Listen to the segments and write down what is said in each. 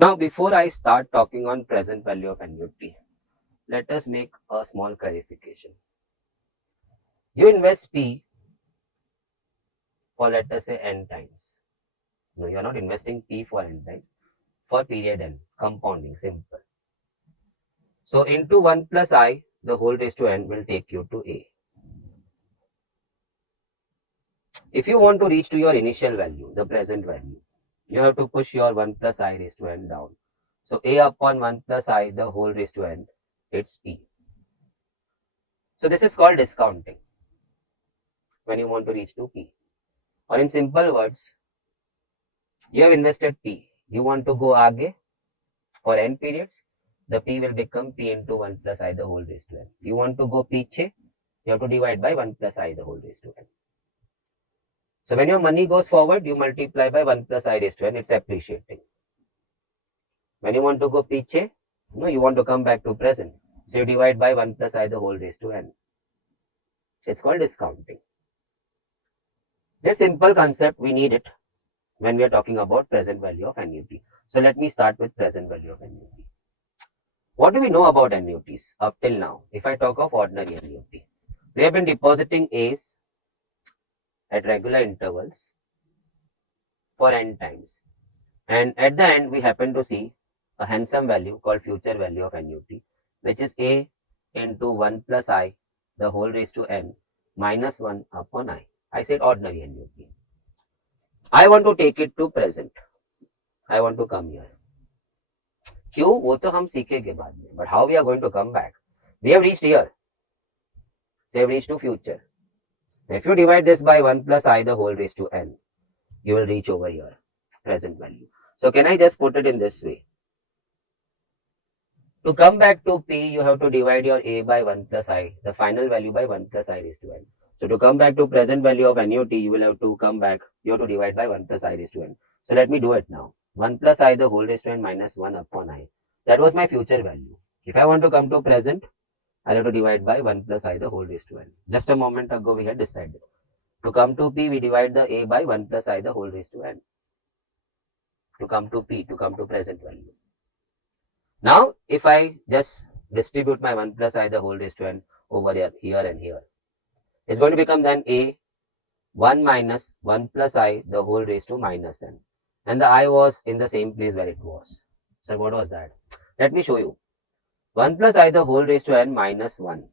Now, before I start talking on present value of annuity, let us make a small clarification. You invest P for, let us say, n times. No, you are not investing P for n times, for period n, compounding, simple. So into 1 plus I, the whole raised to n will take you to A. If you want to reach to your initial value, the present value, you have to push your 1 plus I raised to n down. So A upon 1 plus I, the whole raised to n, it's P. So this is called discounting when you want to reach to P. Or in simple words, you have invested P. You want to go aage for n periods, the P will become P into 1 plus I the whole raised to n. You want to go piche, you have to divide by 1 plus I the whole raised to n. So when your money goes forward, you multiply by 1 plus I raised to n, it's appreciating. When you want to go piche, no, you want to come back to present. So you divide by 1 plus I the whole raised to n. So it's called discounting. This simple concept, we need it when we are talking about present value of annuity. So let me start with present value of annuity. What do we know about annuities up till now? If I talk of ordinary annuity, we have been depositing A's at regular intervals for n times. And at the end, we happen to see a handsome value called future value of annuity, which is A into 1 plus I, the whole raised to n, minus 1 upon I. I said ordinary annuity. I want to take it to present. I want to come here. क्यों वो तो हम सीखेंगे बाद में, but how we are going to come back? We have reached here. They have reached to future. If you divide this by 1 plus I the whole raised to n, you will reach over here, present value. So can I just put it in this way? To come back to P, you have to divide your A by 1 plus I, the final value by 1 plus I raised to n. So to come back to present value of annuity, you will have to come back, you have to divide by 1 plus I raised to n. So let me do it now. 1 plus I the whole raised to n minus 1 upon I. That was my future value. If I want to come to present, I'll have to divide by 1 plus I the whole raised to n. Just a moment ago, we had decided. To come to P, we divide the A by 1 plus I the whole raised to n. To come to P, to come to present value. Now, if I just distribute my 1 plus I the whole raised to n over here and here, it's going to become then A 1 minus 1 plus I the whole raised to minus n. And the I was in the same place where it was. So what was that? Let me show you. 1 plus I the whole raised to n minus 1.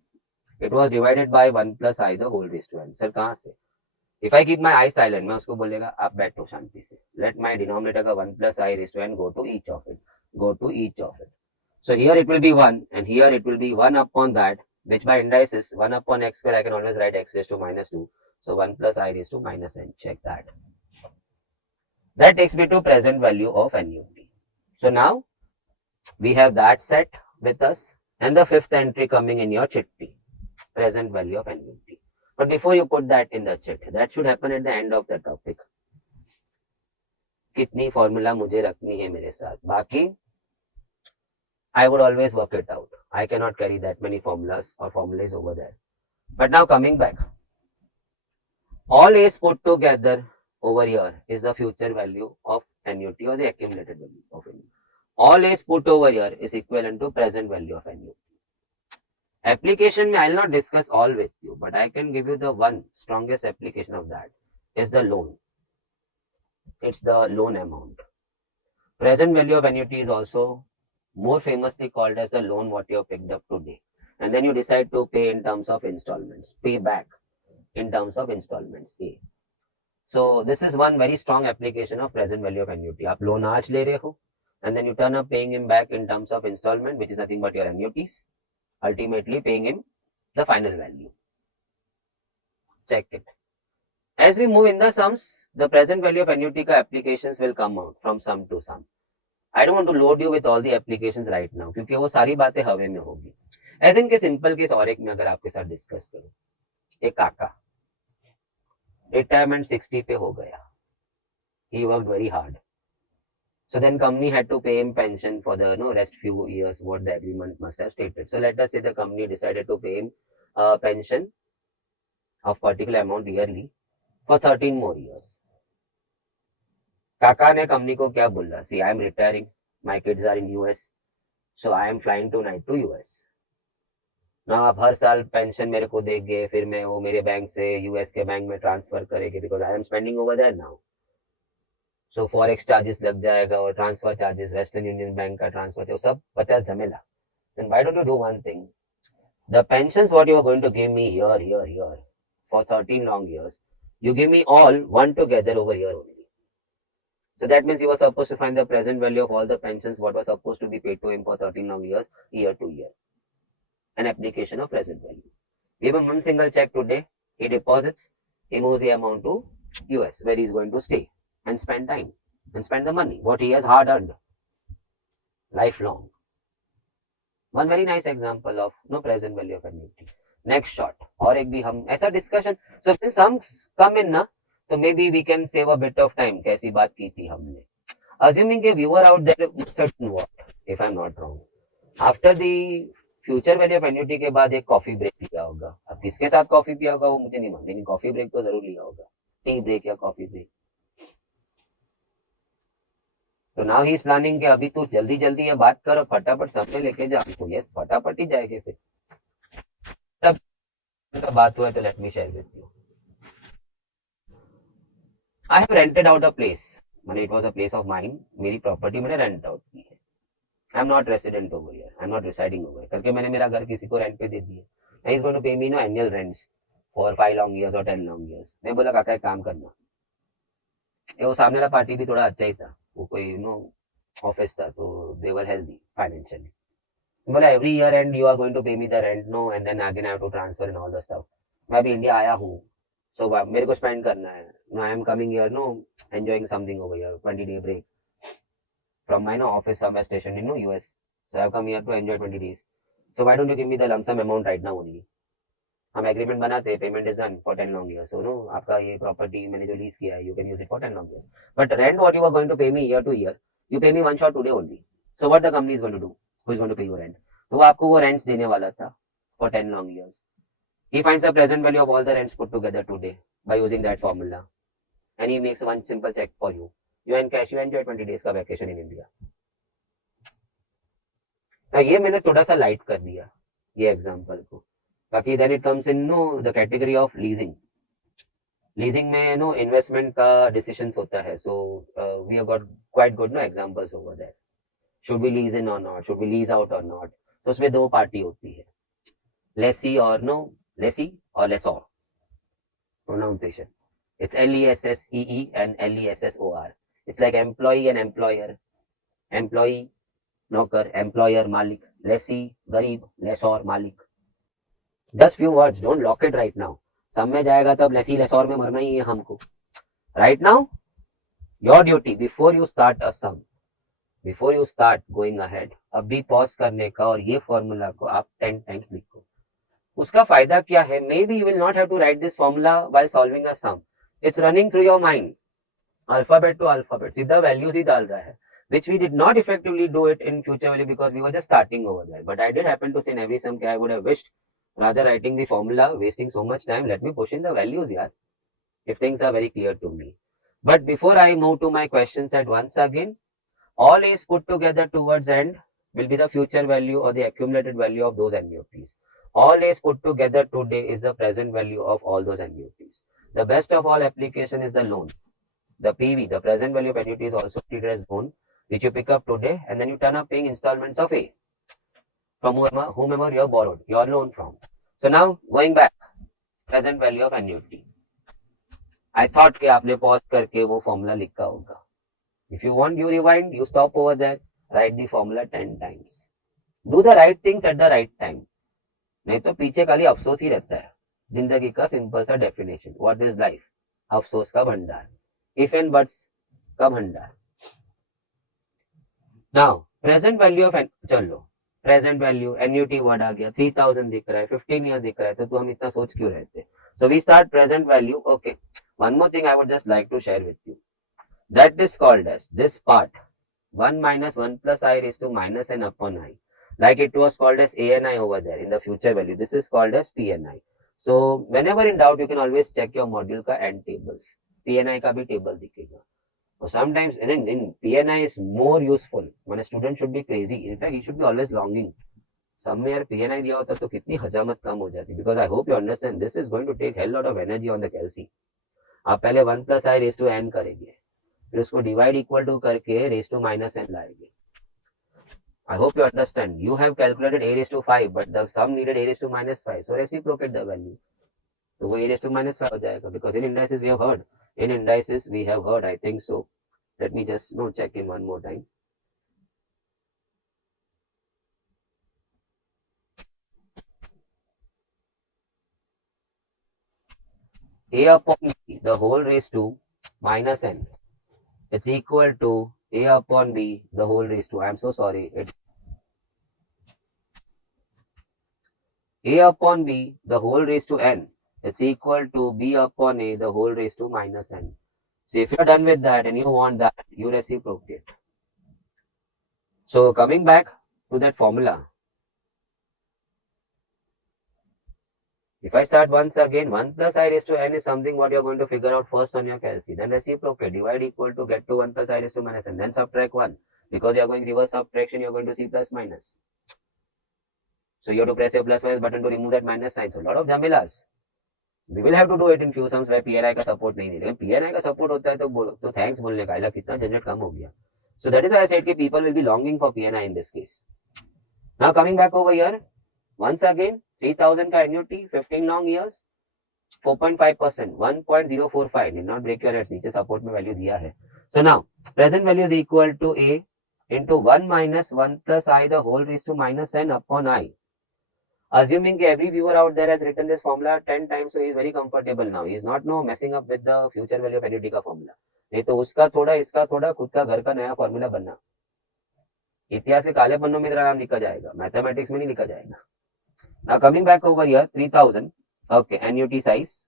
It was divided by 1 plus I the whole raised to n. Sir, कहाँ से? If I keep my I silent, मैं उसको बोलेगा आप बैठो शांति से. Let my denominator का 1 plus I raised to n go to each of it. Go to each of it. So here it will be 1 and here it will be 1 upon that, which by indices 1 upon x square I can always write x raised to minus 2. So 1 plus I raised to minus n. Check that. That takes me to present value of annuity. So now we have that set with us and the fifth entry coming in your chitti, present value of annuity. But before you put that in the chit, that should happen at the end of the topic. कितनी formula मुझे रखनी है मेरे साथ, बाकी I would always work it out. I cannot carry that many formulas or formulas over there. But now coming back, all A's put together over here is the future value of annuity or the accumulated value of annuity. All A's put over here is equivalent to present value of annuity. Application, I will not discuss all with you, but I can give you the one strongest application of that is the loan. It's the loan amount. Present value of annuity is also more famously called as the loan what you have picked up today. And then you decide to pay in terms of installments, pay back in terms of installments A. So this is one very strong application of present value of annuity. आप loan आज ले रहे हो and then you turn up paying him back in terms of installment, which is nothing but your annuities, ultimately paying him the final value. Check it. As we move in the sums, the present value of annuity का applications will come out from sum to sum. I don't want to load you with all the applications right now, क्योंकि वो सारी बातें हवे में होगी. As in के simple case और एक में अगर आपके साथ डिस्कस करूं, एक काका रिटायरमेंट 60 पे हो गया. He worked very hard. So then company had to pay him pension for the rest few years what the agreement must have stated. So let us say the company decided to pay him pension of particular amount yearly for 13 more years. काका ने company को क्या बोला? See, I am retiring. My kids are in US, so I am flying tonight to US. ना आप हर साल pension मेरे को देंगे, फिर मैं वो मेरे बैंक से यूएस के बैंक में ट्रांसफर करेंगे, because I am spending over there now. So forex charges लग जाएगा और transfer charges, western union bank का ट्रांसफर, सब 50 झमेला. Then why don't you do one thing? The pensions what you are going to give me here for 13 long years, you give me all one together over here only. So that means you were supposed to find the present value of all the pensions what was supposed to be paid to him for 13 long years, year to year. An application of present value. Give him one single check today, he deposits, he moves the amount to US where he is going to stay and spend time and spend the money what he has hard earned lifelong. One very nice example of no present value of annuity. Next shot. और एक भी हम ऐसा discussion, so when sums come in ना, तो maybe we can save a bit of time. कैसी बात की थी हमने? Assuming a viewer out there must have done what, if I'm not wrong. After the future value of annuity के बाद एक कॉफी ब्रेक लिया होगा. अब किसके साथ कॉफी पिया होगा वो मुझे नहीं मालूम, लेकिन कॉफी ब्रेक तो जरूर लिया होगा. टी ब्रेक या कॉफी ब्रेक. तो नाउ ही इज प्लानिंग कि अभी तू जल्दी जल्दी ये बात कर और फटाफट सब में लेके जा. तो यस, फटाफट ही जाएगी. फिर तब का बात हुआ तो let me share with you. I have rented out a place. मैंने it was a place of mine. मेरी प्रॉपर्टी मैंने रेंट आउट की है. I am not resident over here, I am not residing over, करके मैंने मेरा घर किसी को रेंट पे दे दिया. He is going to pay me know annual rents for 5 long years और 10 लॉन्ग इयर्स. मैं बोला काका एक काम करना. वो सामने वाला पार्टी भी थोड़ा अच्छा ही था, वो कोई नो ऑफिस था, तो दे वर हेल्दी फाइनेंशियली. बोला every year and you are going to pay me the rent no, and then again I have to transfer and all the stuff. मैं अभी इंडिया आया हूँ, सो मेरे को स्पेंड करना है. No I am coming here no enjoying something over here, 20-day break from my no office somewhere stationed in no US. So I have come here to enjoy 20 days. So why don't you give me the lump sum amount right now only? हम agreement बनाते हैं, payment is done for 10 long years. So no आपका ये property मैंने जो lease किया है, you can use it for 10 long years. But rent what you are going to pay me year to year, you pay me one shot today only. So what the company is going to do, who is going to pay you rent? तो वो आपको वो rents देने वाला था for 10 long years. He finds the present value of all the rents put together today by using that formula, and he makes one simple check for you. You encash, you enjoy 20 days का vacation in India. ये मैंने थोड़ा सा light कर दिया ये example को, बाकी then it comes in no the category of leasing. Leasing में नो इन्वेस्टमेंट का डिसीजंस होता है. So we have got quite good no examples over there. Should we lease in or not, should we lease out or not. तो उसमें दो party होती है, लेसी और नो लेसी और lessor. Pronunciation it's LESSEE and LESSOR. It's like employee and employer. Employee नौकर, employer मालिक, lessee गरीब, लेसोर मालिक. 10 few words, don't lock it right now. सब में जाएगा तब लेसी लेसोर में मरना ही है हमको. Right now, your duty before you start a sum, before you start going ahead, अभी पॉज करने का और ये फॉर्मूला को आप 10 times लिखो. उसका फायदा क्या है? Maybe you will not have to write this formula while solving a sum. It's running through your mind, alphabet to alphabet. सीधा values ही डाल रहा है, which we did not effectively do it in future value because we were just starting over there. But I did happen to say in every sum I would have wished rather writing the formula, wasting so much time, let me push in the values here, if things are very clear to me. But before I move to my question set once again, all is put together towards end will be the future value or the accumulated value of those annuities. All is put together today is the present value of all those annuities. The best of all application is the loan. The PV, the present value of annuity, is also treated as loan, which you pick up today and then you turn up paying installments of A from whomever you have borrowed your loan from. So now going back, present value of annuity. I thought कि आपने pause करके वो formula लिखा होगा. If you want, you rewind, you stop over there, write the formula 10 times. Do the right things at the right time. नहीं तो पीछे खाली अफसोस ही रहता है. जिंदगी का सिंपल सा डेफिनेशन. What is life? अफसोस का भंडार. If and buts का भंडार. Now, present value of चलो प्रेजेंट वैल्यू एन्यूटी वर्ड आ गया, 3000 दिख रहा है, 15 years दिख रहा है, तो हम इतना सोच क्यों रहते? So we start present value. Okay, one more thing I would just like to share with you, that is called as this part 1 minus 1 plus I raised to minus n upon I, like it was called as ANI over there in the future value. This is called as PNI. So whenever in doubt you can always check your module का end tables. PNI का भी table दिखेगा. So sometimes in PNI is more useful. When a student should be crazy. In fact, he should be always longing. Somewhere PNI दिया होता तो कितनी हजामत कम हो जाती. Because I hope you understand this is going to take hell lot of energy on the calci. आप पहले 1 plus I raised to n करेंगे, फिर उसको डिवाइड इक्वल टू करके raised to minus n लाएंगे. I hope you understand. You have calculated a raised to 5, but the sum needed a raised to minus 5. So reciprocate the value. तो वो a raised to minus 5 हो जाएगा. Because in indices we have heard. In indices we have heard. I think so. Let me just check in one more time. A upon b the whole raised to minus n. It's equal to a upon b the whole raised to. I'm so sorry. A upon b the whole raised to n. It's equal to b upon a the whole raised to minus n. So if you're done with that and you want that, you reciprocate. So coming back to that formula. If I start once again, 1 plus I raised to n is something what you're going to figure out first on your calci. Then reciprocate, divide equal to get to 1 plus I raised to minus n. Then subtract 1. Because you're going reverse subtraction, you're going to see plus minus. So you have to press a plus minus button to remove that minus sign. So a lot of jamilas. We will have to do it in few sums where PNI का support नहीं है. लेकिन PNI का support होता है तो thanks बोलने का कितना झंझट कम हो गया. So that is why I said that people will be longing for PNI in this case. Now coming back over here, once again 3000 का annuity, 15 long years, 4.5%, 1.045. Did not break your heads. नीचे support में value दिया है. So now present value is equal to a into 1 minus 1 plus I the whole raised to minus n upon I. Assuming every viewer out there has written this formula 10 times, so he is very comfortable now. He is not messing up with the future value of annuity का formula. नहीं तो उसका थोड़ा इसका थोड़ा खुद का घर का नया फॉर्मूला बनना. इतिहास के काले पन्नों में तेरा नाम लिखा जाएगा, मैथमेटिक्स में नहीं लिखा जाएगा. Now coming back over here, 3000. Okay, annuity size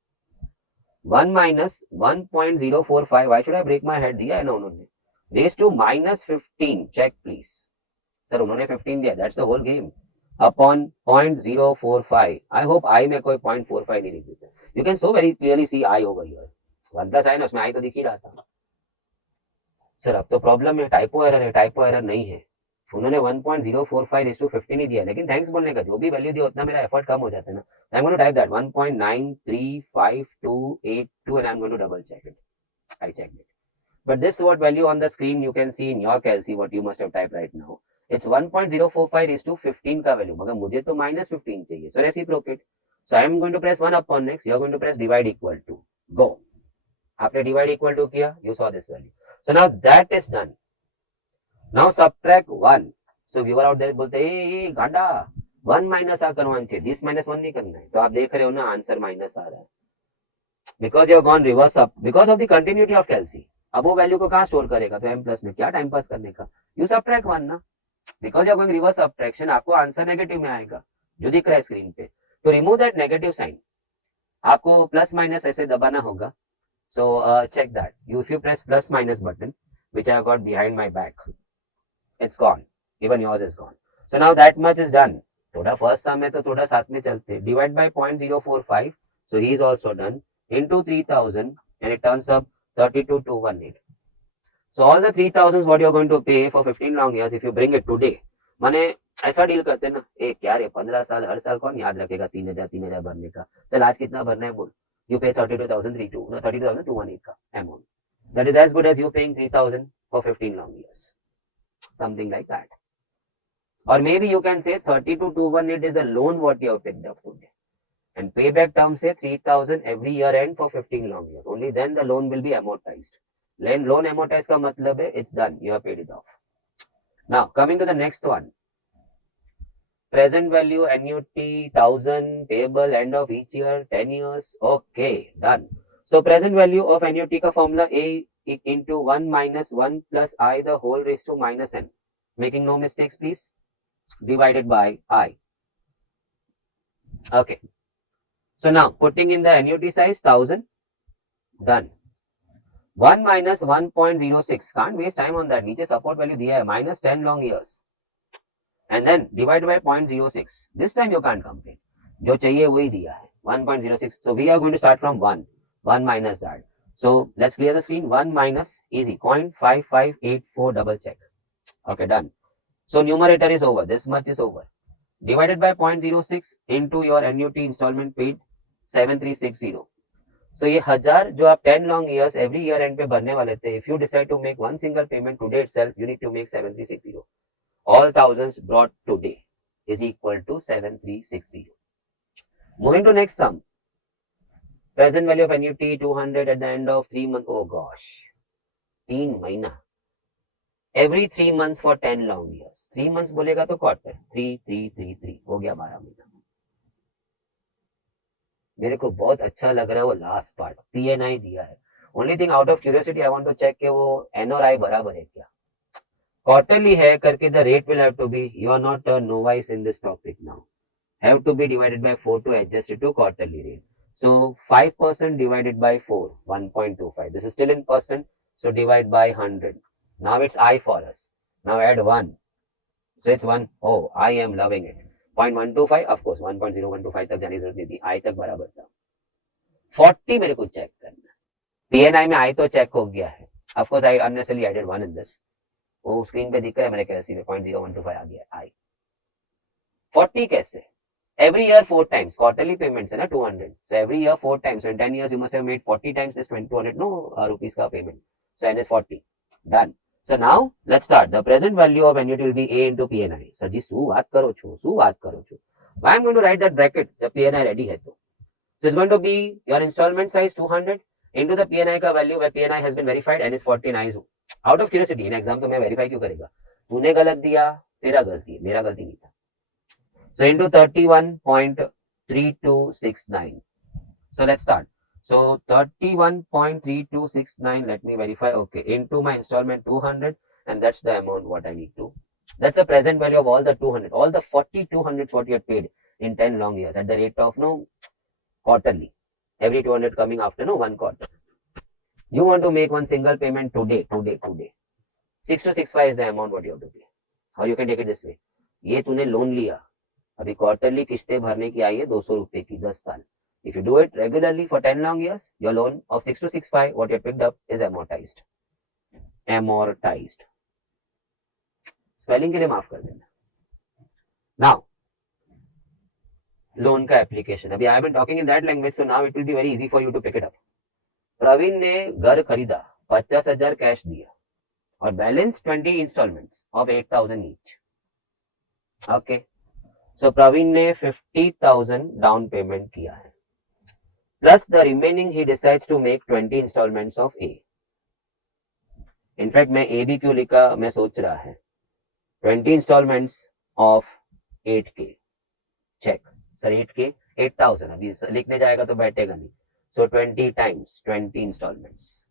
1 minus 1.045. Why should I break my head? दिया है ना उन्होंने. Raised to minus 15. Check please. Sir उन्होंने 15 दिया. That's the whole game. Upon 0.045. I hope I में कोई 0.45 नहीं लिख देता. You can so very clearly see I over here. 1 plus I ना उसमें I तो दिख ही रहा था. सर अब तो प्रॉब्लम है, टाइपो एरर है. टाइपो एरर नहीं है. उन्होंने 1.045 is to 15 ही दिया, लेकिन थैंक्स बोलने का जो भी वैल्यू दिया उतना मेरा एफर्ट कम हो जाता है ना. I am going to type that 1.9358282 and I'm going to double check it. I checked it. But this what value on the screen you can see in your calc what you must have typed right now. It's 1.045 is to 15 का value, मगर मुझे तो minus 15 चाहिए. So reciprocate. So I am going to press 1 upon next. You are going to press divide equal to. Go. आपने divide equal to किया, you saw this value. So now that is done. Now subtract 1. So viewer out there बोलते हैं गांडा 1 minus आकर 1 थे, this minus 1 नहीं करना है. तो आप देख रहे हो ना आंसर माइनस आ रहा है. Because you have gone reverse up, because of the continuity of calci. अब वो वैल्यू को कहाँ स्टोर करेगा? तो m प्लस में. क्या टाइम पास करने का? You subtract 1 ना. Because you are going reverse subtraction, आपको आंसर नेगेटिव में आएगा जो दिख रहा है स्क्रीन पे. तो रिमूव दैट नेगेटिव साइन. आपको प्लस माइनस ऐसे दबाना होगा. So check that. If you press plus minus button, which I have got behind my back, it's gone. Even yours is gone. So now that much is done. थोड़ा first sum है तो थोड़ा साथ में चलते. Divide by 0.045. So he is also done. Into 3000 and it turns up 32,218. So all the 3000 what you are going to pay for 15 long years if you bring it today. माने ऐसा deal करते ना, क्या रे 15 साल हर साल कौन याद रखेगा 3000 भरने का. चल आज कितना भरना है बोल. You pay 32,218 का amount. That is as good as you paying 3,000 for 15 long years. Something like that. Or maybe you can say 32,218 is the loan what you have picked up today. And payback term say 3,000 every year end for 15 long years. Only then the loan will be amortized. Loan amortized का मतलब है it's done. You have paid it off. Now coming to the next one. Present value, annuity, 1000, payable, end of each year, 10 years. Okay, done. So present value of annuity का formula A into 1 minus 1 plus I the whole raised to minus n. Making no mistakes please. Divided by I. Okay. So now putting in the annuity size 1000. Done. 1 minus 1.06. Can't waste time on that. नीचे support value दिया है minus 10 long years. And then divide by 0.06. This time you can't complain. जो चाहिए वही दिया है 1.06. So we are going to start from 1 minus that. So let's clear the screen. 1 minus, easy, 0.5584, double check. Okay, done. So numerator is over. This much is over. Divided by 0.06 into your annuity installment paid 7360. So ये 1000 जो आप 10 long years every year end पे भरने वाले थे, if you decide to make one single payment today itself, you need to make 7360. All thousands brought today is equal to 7360. Moving to next sum. Present value of annuity 200 at the end of 3 months. Oh gosh, 3 महीना. Every 3 months for 10 long years. 3 months बोलेगा तो quarter. 3, 3, 3, 3 हो गया 12 महीना. मेरे को बहुत अच्छा लग रहा है वो लास्ट पार्ट. PNI दिया है. Only thing out of curiosity I want to check कि वो N और I बराबर है क्या. Quarterly है करके the rate will have to be, you are not a novice in this topic now, have to be divided by 4 to adjust it to quarterly rate. So 5% divided by 4, 1.25. This is still in percent. So divide by 100. Now it's I for us. Now add 1. So it's 1. Oh, I am loving it. 0.125, of course, 1.0125 तक जाने की जरूरत नहीं थी. I तक बराबर था. 40 मेरे को चेक करना. PNI में I तो चेक हो गया है. Of course, I unnecessarily added 1 in this. वो स्क्रीन पे दिख रहा है मेरे कैसे में 0.0125 आ गया. I 40 कैसे? Every year 4 times. Quarterly payments है ना 200. So every year 4 times. So in 10 years you must have made 40 times this 200 rupees का payment. So N is 40. Done. So now let's start. The present value of annuity will be A into PNI. Sir जी શું વાત કરો છો? Why I'm going to write that bracket? The PNI ready है तो. So it's going to be your installment size 200 into the PNI का value where PNI has been verified and is 40 and I is out of curiosity. In exam तो मैं verify क्यों करेगा? तूने गलत दिया, तेरा गलती है, मेरा गलती नहीं था. So into 31.3269. So let's start. So 31.3269, let me verify. Okay, into my installment 200, and that's the amount what I need to. That's the present value of all the 200, all the 40 200 what you had paid in 10 long years at the rate of quarterly. Every 200 coming after 1 quarter. You want to make one single payment today. 6265 is the amount what you have to pay. Or you can take it this way. ये तूने loan लिया. अभी quarterly किस्तें भरने की आई है 200 रुपए की 10 साल. If you do it regularly for 10 long years, your loan of 6265 what you picked up is amortized. Spelling के लिए माफ कर देना. Now, लोन का एप्लीकेशन. अभी I have been talking in that language, so now it will be very easy for you to pick it up. Praveen ने घर खरीदा, 50,000 कैश दिया और balance 20 installments of 8,000 each. Okay. So Praveen ने 50,000 डाउन पेमेंट किया है. Plus the remaining he decides to make 20 installments of A. In fact मैं A भी क्यों लिखा मैं सोच रहा है. 20 installments of 8K. Check. Sir 8K 8,000 अभी लिखने जाएगा तो बैठेगा नहीं. So 20 times 20 installments.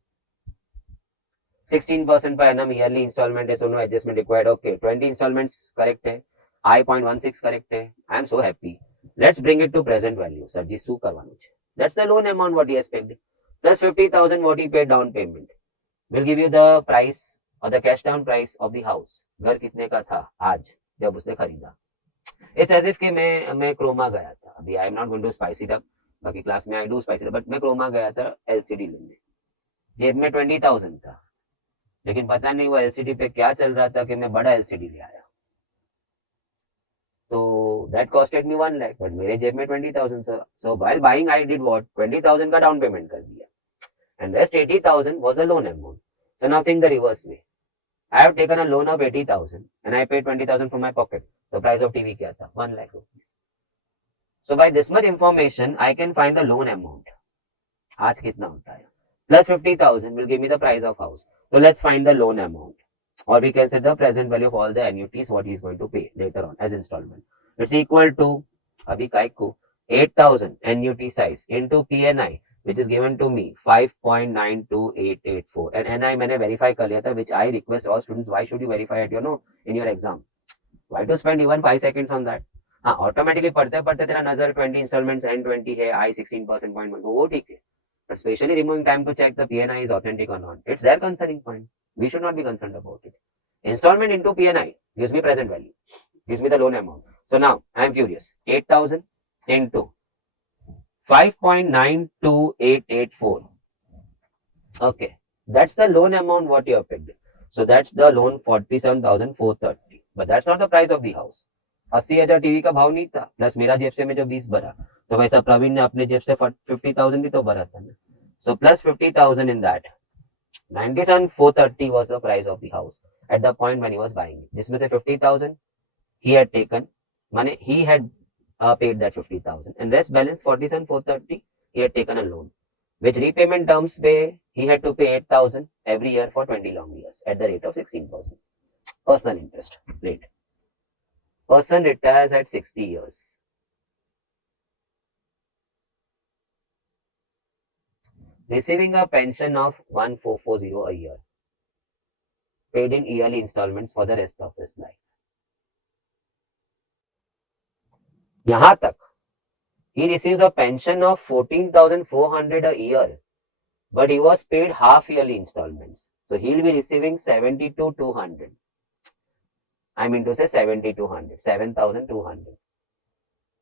16% per annum yearly installment है, so no adjustment required. Okay, 20 installments correct है. I.16 correct है. I am so happy. Let's bring it to present value. Sir जी શું કરવાનું છે? That's the loan amount what he has paid. Plus 50,000 what he paid down payment. Will give you the price or the cash down price of the house. घर कितने का था आज जब उसने खरीदा. It's as if कि मैं क्रोमा गया था. अभी I am not going to spice it up. बाकी क्लास में I do spice it up. But मैं क्रोमा गया था LCD लेने. जेब में 20,000 था. लेकिन पता नहीं वो LCD पे क्या चल रहा था कि मैं बड़ा LCD ले आया. तो that costed me 1 lakh, but मेरे जेब में 20,000 sir. So while buying I did what? 20,000 का डाउन पेमेंट कर दिया. And rest 80,000 was a loan amount. So now think the reverse way. I have taken a loan of 80,000 and I paid 20,000 from my pocket. The price of TV क्या था? 1 lakh rupees. So by this much information, I can find the loan amount. आज कितना होता है? Plus 50,000 will give me the price of house. So let's find the loan amount. Or we can set the present value of all the annuities what he is going to pay later on as installment. It's equal to अभी काय को 8,000 annuity size into PNI which is given to me 5.92884 and NI मैंने verify कर लिया था, which I request all students, why should you verify it in your exam? Why to spend even 5 seconds on that? हाँ automatically पढ़ते पढ़ते तेरा नजर 20 installments N20 है, I 16% वो ठीक है, but specially removing time to check the PNI is authentic or not, it's their concerning point. We should not be concerned about it. Installment into PNI gives me present value, gives me the loan amount. So now I am curious. 8,000 into 5.92884. Okay, that's the loan amount what you have picked. So that's the loan 47,430. But that's not the price of the house. 80,000 TV का भाव नहीं था, plus मेरा जेब से मैं जो 20 भरा, तो वैसा प्रवीण ने अपने जेब से 50,000 भी तो भरा था ना. So plus 50,000 in that. 97,430 was the price of the house at the point when he was buying it. जिसमें से 50,000 he had taken, माने he had paid that 50,000, and rest balance 47,430 he had taken a loan, which repayment terms pay he had to pay 8,000 every year for 20 long years at the rate of 16%. Personal interest rate. Person retires at 60 years. Receiving a pension of 1440 a year, paid in yearly installments for the rest of his life. यहाँ तक he receives a pension of 14,400 a year, but he was paid half yearly installments. So he'll be receiving 72,200. I mean to say 7,200, 7,200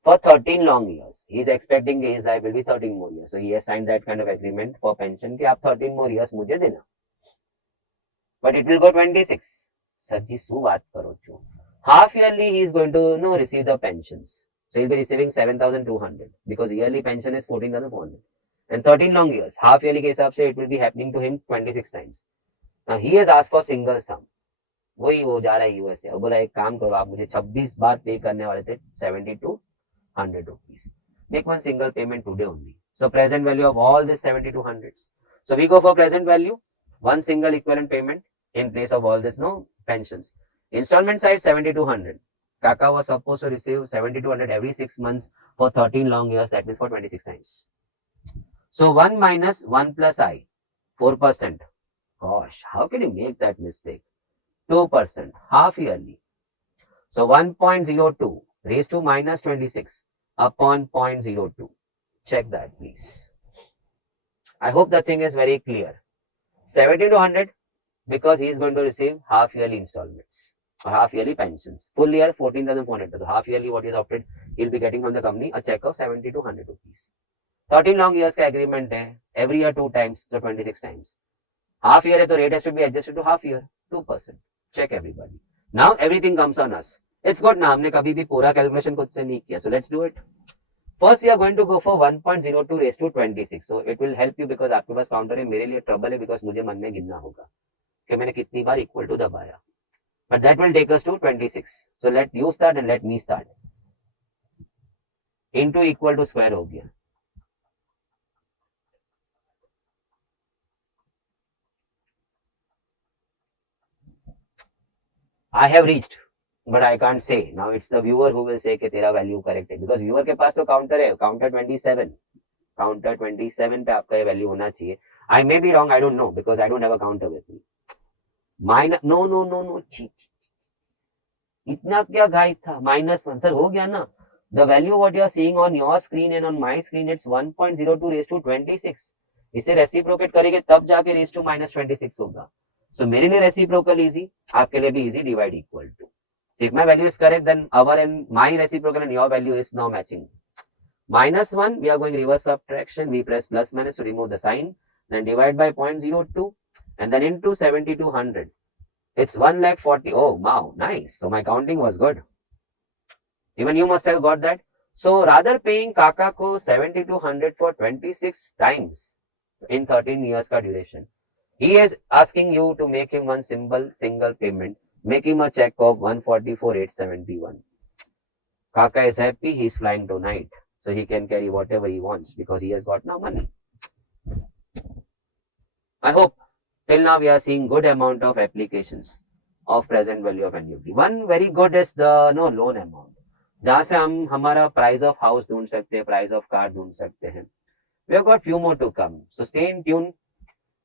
for 13 long years. He is expecting his life will be 13 more years. So he has signed that kind of agreement for pension कि आप 13 more years मुझे देना. But it will go 26. Sir जी सु बात करो जो. Half yearly he is going to receive the pensions. So he'll be receiving 7,200 because yearly pension is 14,400. And 13 long years, half yearly के हिसाब से it will be happening to him 26 times. Now he has asked for single sum. वही वो जा रहा है USA और बोला एक काम करो आप मुझे 26 बार पे करने वाले थे 7,200 rupees. Make one single payment today only. So present value of all this 7,200s. So we go for present value, one single equivalent payment in place of all this pensions. Installment side 7,200. Kaka was supposed to receive 7,200 every 6 months for 13 long years. That means for 26 times. So 1 minus 1 plus I, 4%. Gosh, how can you make that mistake? 2%, half yearly. So 1.02 raised to minus 26 upon 0.02. Check that, please. I hope the thing is very clear. 7,200 because he is going to receive half yearly installments or half yearly pensions. Full year 14,400. So half yearly what is opted, he will be getting from the company a check of 7,200 rupees. 13 long years का agreement है, every year 2 times, so 26 times. Half year है तो rate has to be adjusted to half year, 2%. Check everybody. Now everything comes on us. It's good ना, हमने कभी भी पूरा calculation खुद से नहीं किया. So let's do it. First we are going to go for 1.02 raised to 26. So it will help you because आपके पास counter है, मेरे लिए trouble है because मुझे मन में गिनना होगा कि मैंने कितनी बार equal to दबाया. But that will take us to 26. So let you start and let me start. Into equal to square हो गया. I have reached, but I can't say. Now it's the viewer who will say कि तेरा value correct है, because viewer के पास तो counter है, counter 27, counter 27 पे आपका ये value होना चाहिए. I may be wrong, I don't know, because I don't have a counter with me. No, इतना क्या घाई था? -1, sir हो गया ना? The value what you are seeing on your screen and on my screen, it's 1.02 raised to 26. इसे reciprocate करेंगे तब जाके raised to -26 होगा. So मेरे लिए reciprocal easy, आपके लिए भी easy, divide equal to. So if my value is correct, then our and my reciprocal and your value is now matching. -1, we are going reverse subtraction. We press plus minus to remove the sign. Then divide by 0.02 and then into 7,200. It's 1,40,000. Oh, wow, nice. So my counting was good. Even you must have got that. So rather paying Kaka ko 7,200 for 26 times in 13 years ka duration, he is asking you to make him one single payment. Make him a check of 144,871. Kaka is happy. He's flying tonight. So he can carry whatever he wants because he has got now money. I hope till now we are seeing good amount of applications of present value of annuity. One very good is the loan amount. जहाँ से हम हमारा price of house ढूंढ सकते हैं, price of car ढूंढ सकते हैं. We have got few more to come. So stay in tune.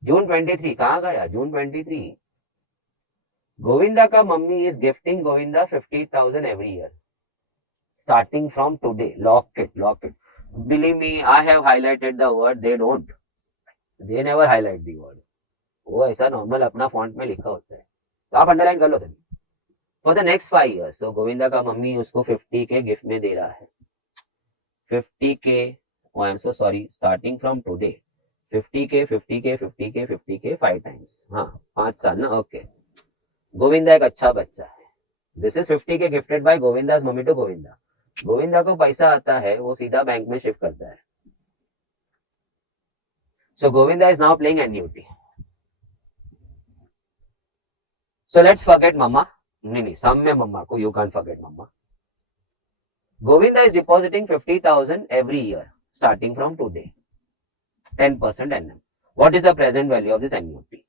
June 23 कहाँ गया? June 23. Govinda का mummy is gifting Govinda 50,000 every year. Starting from today. Lock it. Believe me, I have highlighted the word. They don't. They never highlight the word. वो ऐसा normal अपना font में लिखा होता है, तो आप अंडरलाइन कर लो तभी. For the next 5 years. सो गोविंदा का मम्मी उसको 50K गिफ्ट में दे रहा है. 50K, I am so sorry, starting from today 50K 50K 50K 50K 5 times. हाँ 5 साल ना. ओके. गोविंदा एक अच्छा बच्चा है. This is 50K gifted by Govinda's mummy to Govinda. Govinda को पैसा आता है, वो सीधा बैंक में शिफ्ट करता है. So Govinda is now playing annuity. So let's forget mamma. नहीं, सम में मम्मा को, you can't forget mamma. Govinda is depositing 50,000 every year, starting from today. 10% annum. What is the present value of this annuity?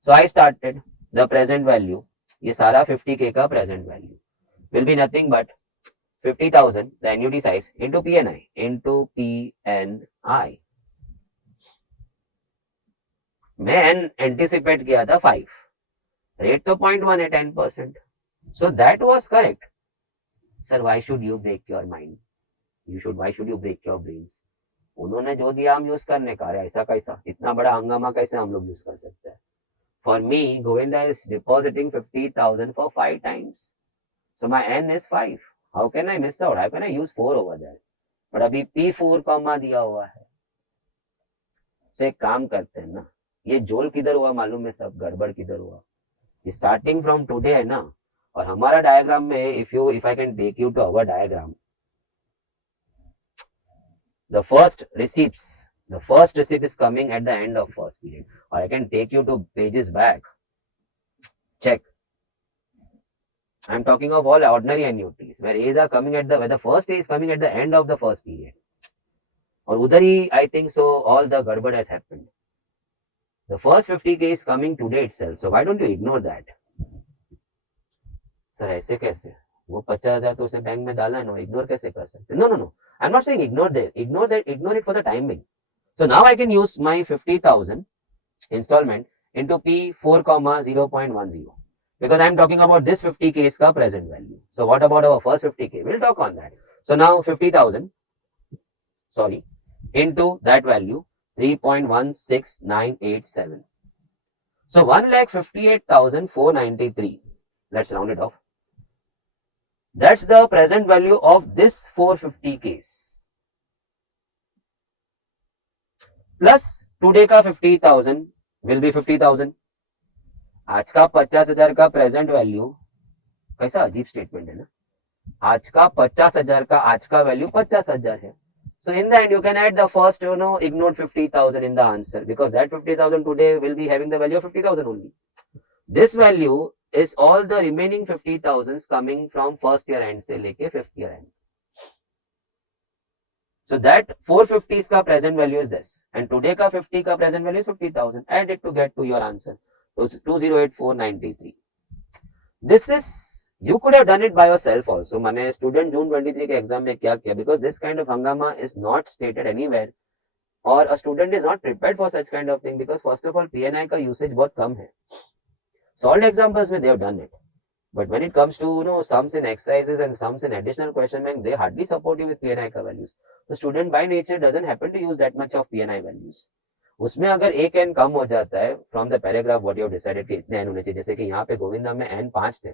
So I started the present value. ये सारा 50K का present value will be nothing but 50,000, the annuity size, into PNI, into PNI. मैं N anticipate किया था 5. Rate तो 0.1 है 10%. So that was correct. Sir, why should you break your mind? Why should you break your brains? उन्होंने जो दिया हम use करने का. ऐसा कैसा, इतना बड़ा हंगामा कैसे हम लोग यूज कर सकते हैं? For me, Govinda is depositing 50,000 for 5 times. So my N is 5. How can I miss out? How can I use 4 over there? But अभी P4 कॉमा दिया हुआ है. So एक काम करते हैं ना, ये जोल किधर हुआ मालूम है? सब गड़बड़ किधर हुआ? स्टार्टिंग फ्रॉम टुडे है ना. और हमारा डायग्राम में if I can take you to our diagram, the first receipt is coming at the end of first period, or I can take you to pages back. Check. I'm talking of all ordinary annuities where A's are coming where the first A is coming at the end of the first period. Or udhar hi, I think so, all the garbad has happened. The first 50K is coming today itself. So why don't you ignore that? Sir, ऐसे कैसे? वो 50,000 तो उसने bank में डाला है ना, ignore कैसे कर सकते? No. I'm not saying ignore it for the time being. So now I can use my 50,000 installment into P4, 0.10 because I'm talking about this 50K's ka present value. So what about our first 50K? We'll talk on that. So now 50,000, into that value 3.16987. So 1,58,493. Let's round it off. That's the present value of this 450Ks. Plus today का 50,000 will be 50,000. आज का 50,000 का present value, कैसा अजीब statement है ना. आज का 50,000 का आज का वैल्यू 50,000 है. So in the end you can add the first ignored 50,000 in the answer because that 50,000 today will be having the value of 50,000 only. This value is all the remaining 50,000 coming from first year end से लेके 5th year end. So that 450 का present value is this, and today का 50 का present value is 50,000. Add it to get to your answer. So 208,493. This is, you could have done it by yourself also. मैंने student June 23 के exam में क्या किया, because this kind of hangama is not stated anywhere, or a student is not prepared for such kind of thing because first of all PNI का usage बहुत कम है. Solved examples में they have done it, but when it comes to sums in exercises and sums in additional question bank, they hardly support you with PNI का values. The student by nature doesn't happen to use that much of PNI values. उसमें अगर एक n कम हो जाता है from the paragraph what you have decided कि इतने n होने चाहिए, जैसे कि यहाँ पे गोविंदा में n 5 थे,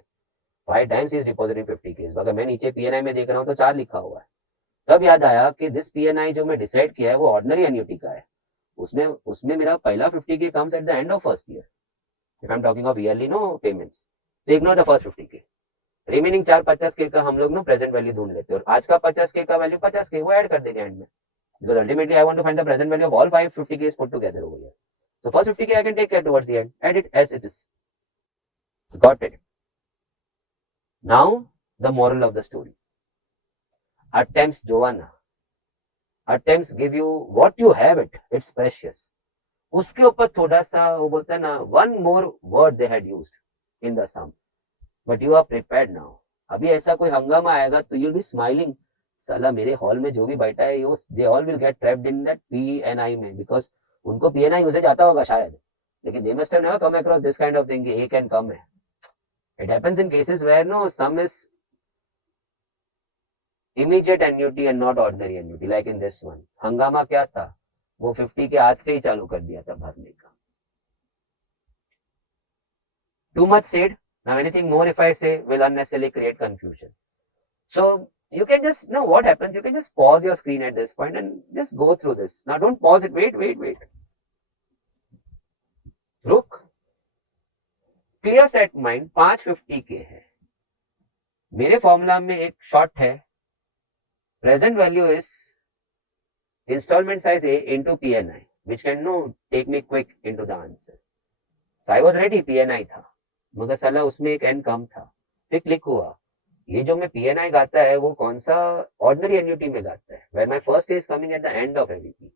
5 टाइम्स इज डिपॉजिटिंग 50K. अगर मैं नीचे पीएनआई में देख रहा हूँ तो 4 लिखा हुआ है, तब याद आया कि दिस पीएनआई जो मैं डिसाइड किया है वो ऑर्डिनरी एन्युटी का है. उसमें मेरा पहला 50K comes at the end of first year. If I am talking of yearly payments, तो ignore the first 50K. Remaining 4 50K का हम लोग प्रेजेंट वैल्यू ढूंढ लेते हैं, और आज का 50K का वैल्यू 50K वो ऐड कर देंगे एंड में, because ultimately I want to find the present value of all 5 50Ks put together over here. So first 50K I can take care towards the end. Add it as it is. Got it. Now the moral of the story. Attempts, Joanna. Attempts give you what you have it. It's precious. उसके ऊपर थोड़ा सा वो बोलता है ना, one more word they had used in the sum. But you are prepared now. अभी ऐसा कोई हंगामा आएगा तो you'll be smiling. साला मेरे हॉल में जो भी बैठा है they all will get trapped in that PNI में, बिकॉज उनको पीएनआई यूजेज आता होगा शायद, लेकिन they must have never come across this kind of thing कि ए कैन कम है. It happens in cases where sum is immediate annuity and not ordinary annuity, like in this one. हंगामा क्या था, वो 50 के आज से ही चालू कर दिया था भरने का. Too much said. Now anything more if I say will unnecessarily create confusion. So You can just know what happens. You can just pause your screen at this point and just go through this. Now don't pause it. Wait. रुक. Clear set mind 550 के है. मेरे formula में एक short है. Present value is instalment size A into PNI, which can no take me quick into the answer. So I was ready. PNI था, मगर साला उसमें एक एन कम था. फिर क्लिक हुआ. ये जो मैं पीएनआई गाता है वो कौन सा ऑर्डिनरी एन्युटी में गाता है, where my first is coming at the end of everything.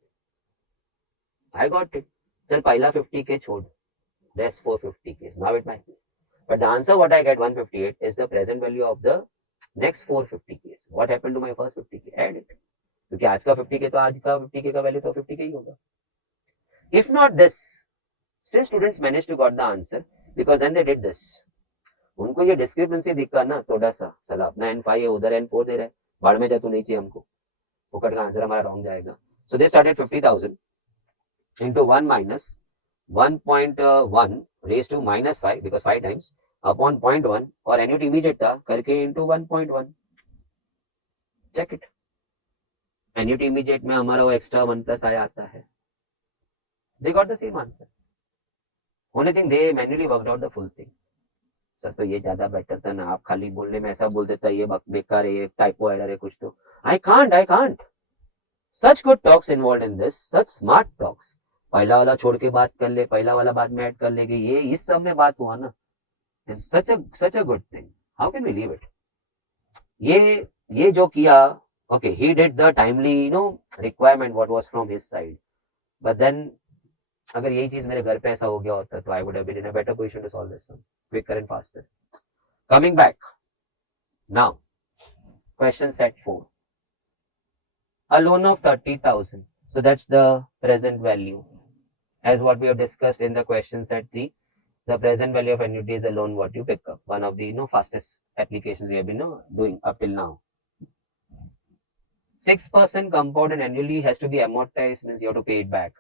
I got it. चल पहला 50 के छोड़, rest 450 case. Now it matches. But the answer what I get 158 is the present value of the next 450 case. What happened to my first 50k? Add it. क्योंकि आज का 50k तो आज का 50k का वैल्यू तो 50k ही होगा. If not this, still students managed to got the answer because then they did this. उनको ये डिस्क्रिपेंसी दिखा ना थोड़ा सा, साला अपना N5 है उधर N4 दे रहा है, बाढ़ में जा तो नहीं चाहिए हमको, फुकट का आंसर हमारा रॉन्ग जाएगा. So they started 50,000 into 1 minus 1.1 raised to minus 5 because 5 times upon 0.1 और एन्युटी इमीडिएट था करके into 1.1. Check it. Annuity immediate में हमारा वो एक्स्ट्रा 1 प्लस आया आता है. They got the same answer. Only thing they manually worked out the full thing. Sir तो ये ज्यादा बेटर था ना, आप खाली बोलने में ऐसा बोल देता ये बेकार है, ये टाइपो एरर है कुछ तो. I can't. Such good talks involve in this, such smart talks. पहला वाला छोड़ के बात कर ले, पहला वाला बाद में ऐड कर लेगी, ये इस सब में बात हुआ ना. And such a good thing. How can we leave it. ये जो किया, okay he did the timely requirement what was from his side. But then अगर यही चीज मेरे घर पे ऐसा हो गया होता तो I would have been in a better position to solve this sum quicker and faster. Coming back now, question set 4. A loan of 30,000. So that's the present value. As what we have discussed in the question set 3, the present value of annuity is the loan what you pick up. One of the fastest applications we have been doing up till now. 6% compound and annually has to be amortized, means you have to pay it back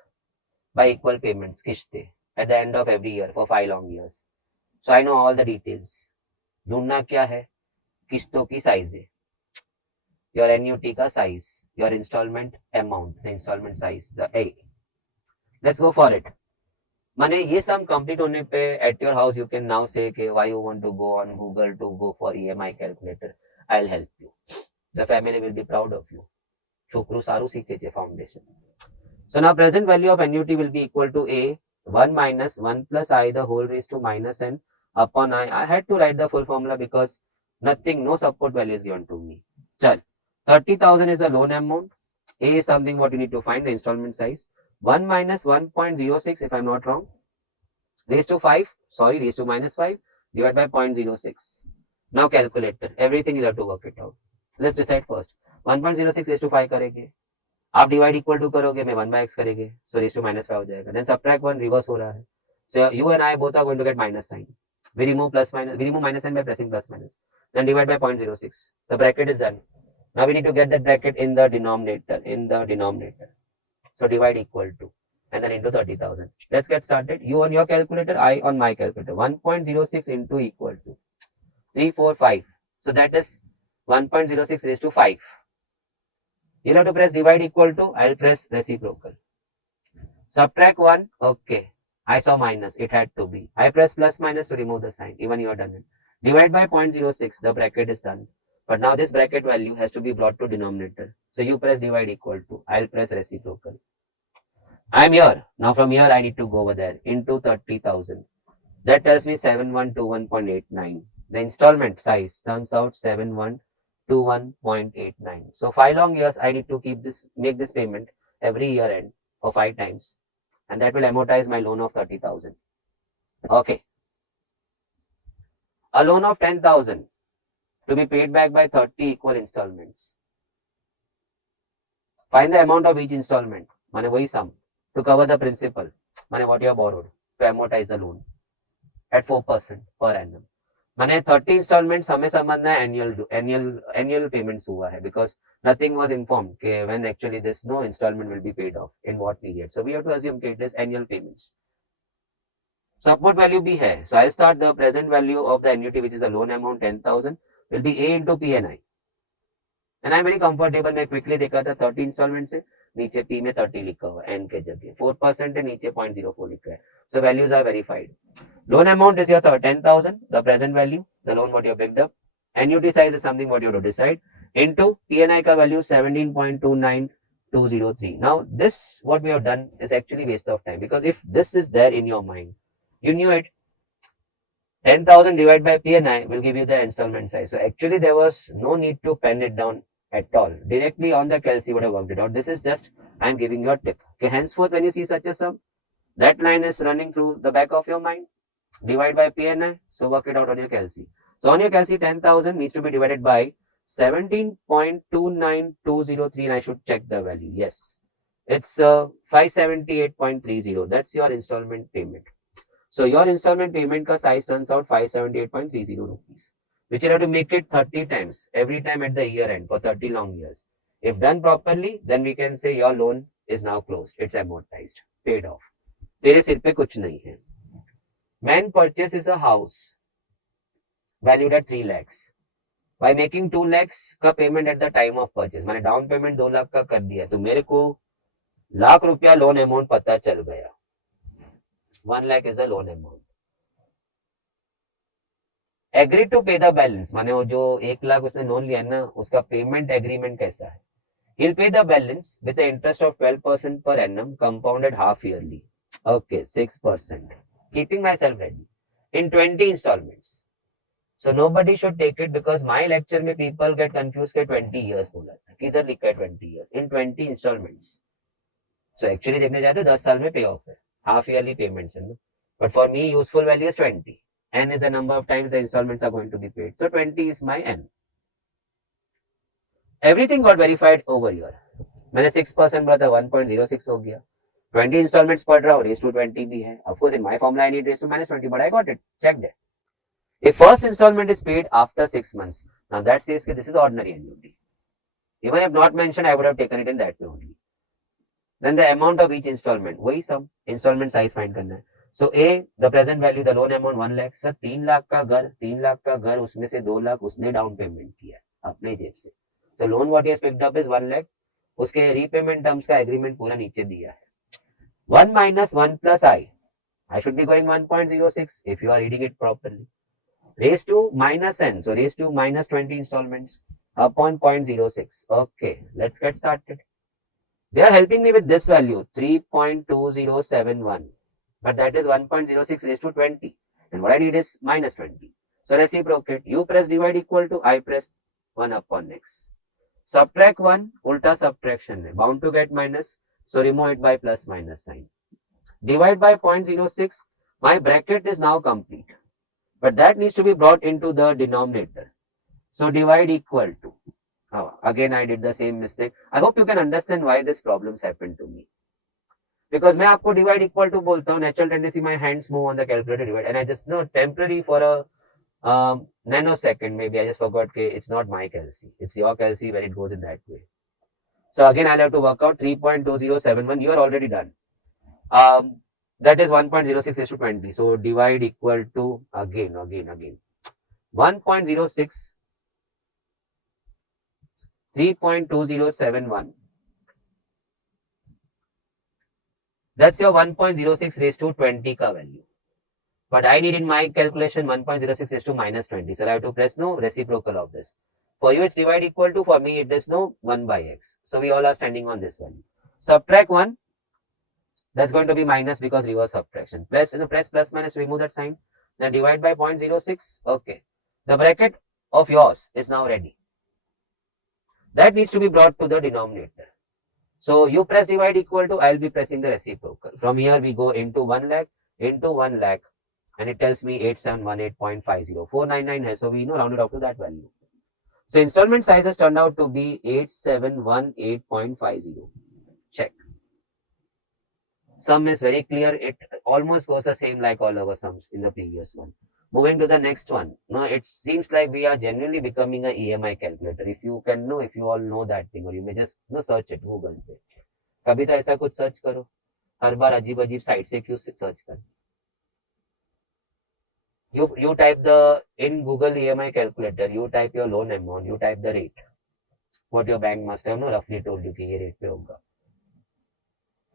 by equal payments, kishte, at the end of every year for 5 long years. So I know all the details. ढूंढना क्या है, किस्तों की size है, your annuity का size, your installment amount, the installment size, the A. Let's go for it. माने ये sum complete होने पे at your house you can now say कि why you want to go on Google to go for EMI calculator. I'll help you. The family will be proud of you. छोकरू सारू सीखे छे foundation. So now present value of annuity will be equal to A 1 minus 1 plus I the whole raised to minus n upon I. I had to write the full formula because nothing, no support value is given to me. चल 30,000 is the loan amount. A is something what you need to find, the installment size. 1 minus 1.06 if I'm not wrong. Raised to 5, sorry, raised to minus 5 divided by 0.06. Now calculator, everything you have to work it out. Let's decide first. 1.06 raised to 5 करेंगे, आप divide equal to करोगे, मैं 1 by x करेंगे, so raised to minus 5 हो जाएगा. Then subtract 1, reverse हो रहा है. So you and I both are going to get minus sign. We remove minus sign by pressing plus minus. Then divide by 0.06. The bracket is done. Now we need to get that bracket in the denominator. So divide equal to and then into 30,000. Let's get started. You on your calculator, I on my calculator. 1.06 into equal to 345. So that is 1.06 raised to 5. You'll have to press divide equal to, I'll press reciprocal. Subtract 1, okay. I saw minus, it had to be. I press plus minus to remove the sign, even you are done it. Divide by 0.06, the bracket is done. But now this bracket value has to be brought to denominator. So you press divide equal to, I'll press reciprocal. I'm here. Now from here I need to go over there into 30,000. That tells me 7121.89. The installment size turns out 7121.89. So 5 long years I need to make this payment every year end for 5 times. And that will amortize my loan of 30,000. Okay. A loan of 10,000 to be paid back by 30 equal installments. Find the amount of each installment, माने वही sum, to cover the principal, माने what you have borrowed, to amortize the loan at 4% per annum. माने 30 installments हमें समझना है annual payments हुआ है, because nothing was informed कि when actually this no installment will be paid off in what period. So we have to assume that it is annual payments. Support value भी है. So I'll start the present value of the annuity, which is the loan amount 10,000, will be A into PNI. And I am very comfortable. मैं quickly देखा था 30 instalment से नीचे P में 30 लिखा हुआ एन के जगह 4% है नीचे 0.04 लिखा है. So values are verified. Loan amount is your 10,000 the present value the loan what you picked up. Annuity size is something what you to decide into PNI का value 17.29203. Now this what we have done is actually waste of time, because if this is there in your mind, you knew it. 10,000 divided by PNI will give you the installment size. So actually there was no need to pen it down at all. Directly on the calc would have worked it out. This is just I am giving you a tip. Okay, henceforth when you see such a sum, that line is running through the back of your mind. Divide by PNI. So work it out on your calc. So on your calc 10,000 needs to be divided by 17.29203, and I should check the value. Yes, it's 578.30. That's your installment payment. So your installment payment ka size turns out 578.30 rupees, which you have to make it 30 times every time at the year end for 30 long years. If done properly, then we can say your loan is now closed. It's amortized, paid off. तेरे सिर पे कुछ नहीं है. Man purchases a house valued at 3 lakhs. By making 2 lakhs का payment at the time of purchase, मैंने down payment 2 lakh का कर दिया, तो मेरे को लाख रुपया लोन अमाउंट पता चल गया. 1 lakh is the loan amount. Agreed to pay the balance, माने वो जो 1 लाख उसने लोन लिया ना, उसका पेमेंट एग्रीमेंट कैसा है? He'll pay the balance with the interest of 12% per annum compounded half yearly. Okay, 6%. Keeping myself ready. In 20 installments. So nobody should take it, because my lecture में people get confused के 20 years बोला था. किधर लिखा है 20 years? In 20 installments. So actually देखने जाए तो 10 साल में पे ऑफ है. Half yearly payments, but for me useful value is 20. N is the number of times the installments are going to be paid. So 20 is my N. Everything got verified over here. मैंने 6% बोला था 1.06 हो गया. 20 installments पढ़ रहा हूँ, raised to 20 भी है. Of course in my formula I need raised to minus 20, but I got it. Checked it. If first installment is paid after 6 months, now that says that this is ordinary annuity. Even if not mentioned, I would have taken it in that way only. Then the amount of each installment, वही sum, installment size find करना है. So A, the present value, the loan amount 1 lakh. Sir 3 lakh का घर, उसमें से 2 लाख उसने down payment किया अपने जेब से. So loan what he has picked up is 1 lakh. उसके रीपेमेंट टर्म्स का एग्रीमेंट पूरा नीचे दिया है. 1 minus 1 plus I should be going 1.06 if you are reading it properly. Raised to minus N, so raised to minus 20 installments upon 0.06. Okay, let's get started. They are helping me with this value 3.2071, but that is 1.06 raised to 20, and what I need is minus 20. So reciprocate. You press divide equal to, I press 1 upon x. Subtract 1, ulta subtraction है, bound to get minus, so remove it by plus minus sign. Divide by 0.06. My bracket is now complete, but that needs to be brought into the denominator. So divide equal to. Oh, again I did the same mistake. I hope you can understand why this problems happened to me. Because मैं आपको divide equal to बोलता हूँ, natural tendency my hands move on the calculator divide, and I just know temporary for a nanosecond maybe I just forgot that it's not my calc, it's your calc when it goes in that way. So again I'll have to work out 3.2071. You are already done. That is 1.06 is to 20. So divide equal to again 1.06 3.2071. That's your 1.06 raised to 20 ka value. But I need in my calculation 1.06 raised to minus 20. So I have to press no reciprocal of this. For you it's divide equal to, for me it is no 1 by x. So we all are standing on this value. Subtract 1. That's going to be minus because reverse subtraction. Press plus minus, remove that sign. Then divide by 0.06. Okay. The bracket of yours is now ready. That needs to be brought to the denominator. So you press divide equal to, I will be pressing the reciprocal. From here we go into 1 lakh, and it tells me 8718.50. 499 hai, so we know round it up to that value. So installment size has turned out to be 8718.50. Check. Sum is very clear. It almost goes the same like all our sums in the previous one. Moving to the next one. Now it seems like we are genuinely becoming a EMI calculator. If you all know that thing, or you may just search it Google पे. कभी तो ऐसा कुछ search करो. हर बार अजीब अजीब site से क्यों सर्च कर? You type in Google EMI calculator. You type your loan amount. You type the rate. what your bank must have roughly told you कि ये रेट पे होगा,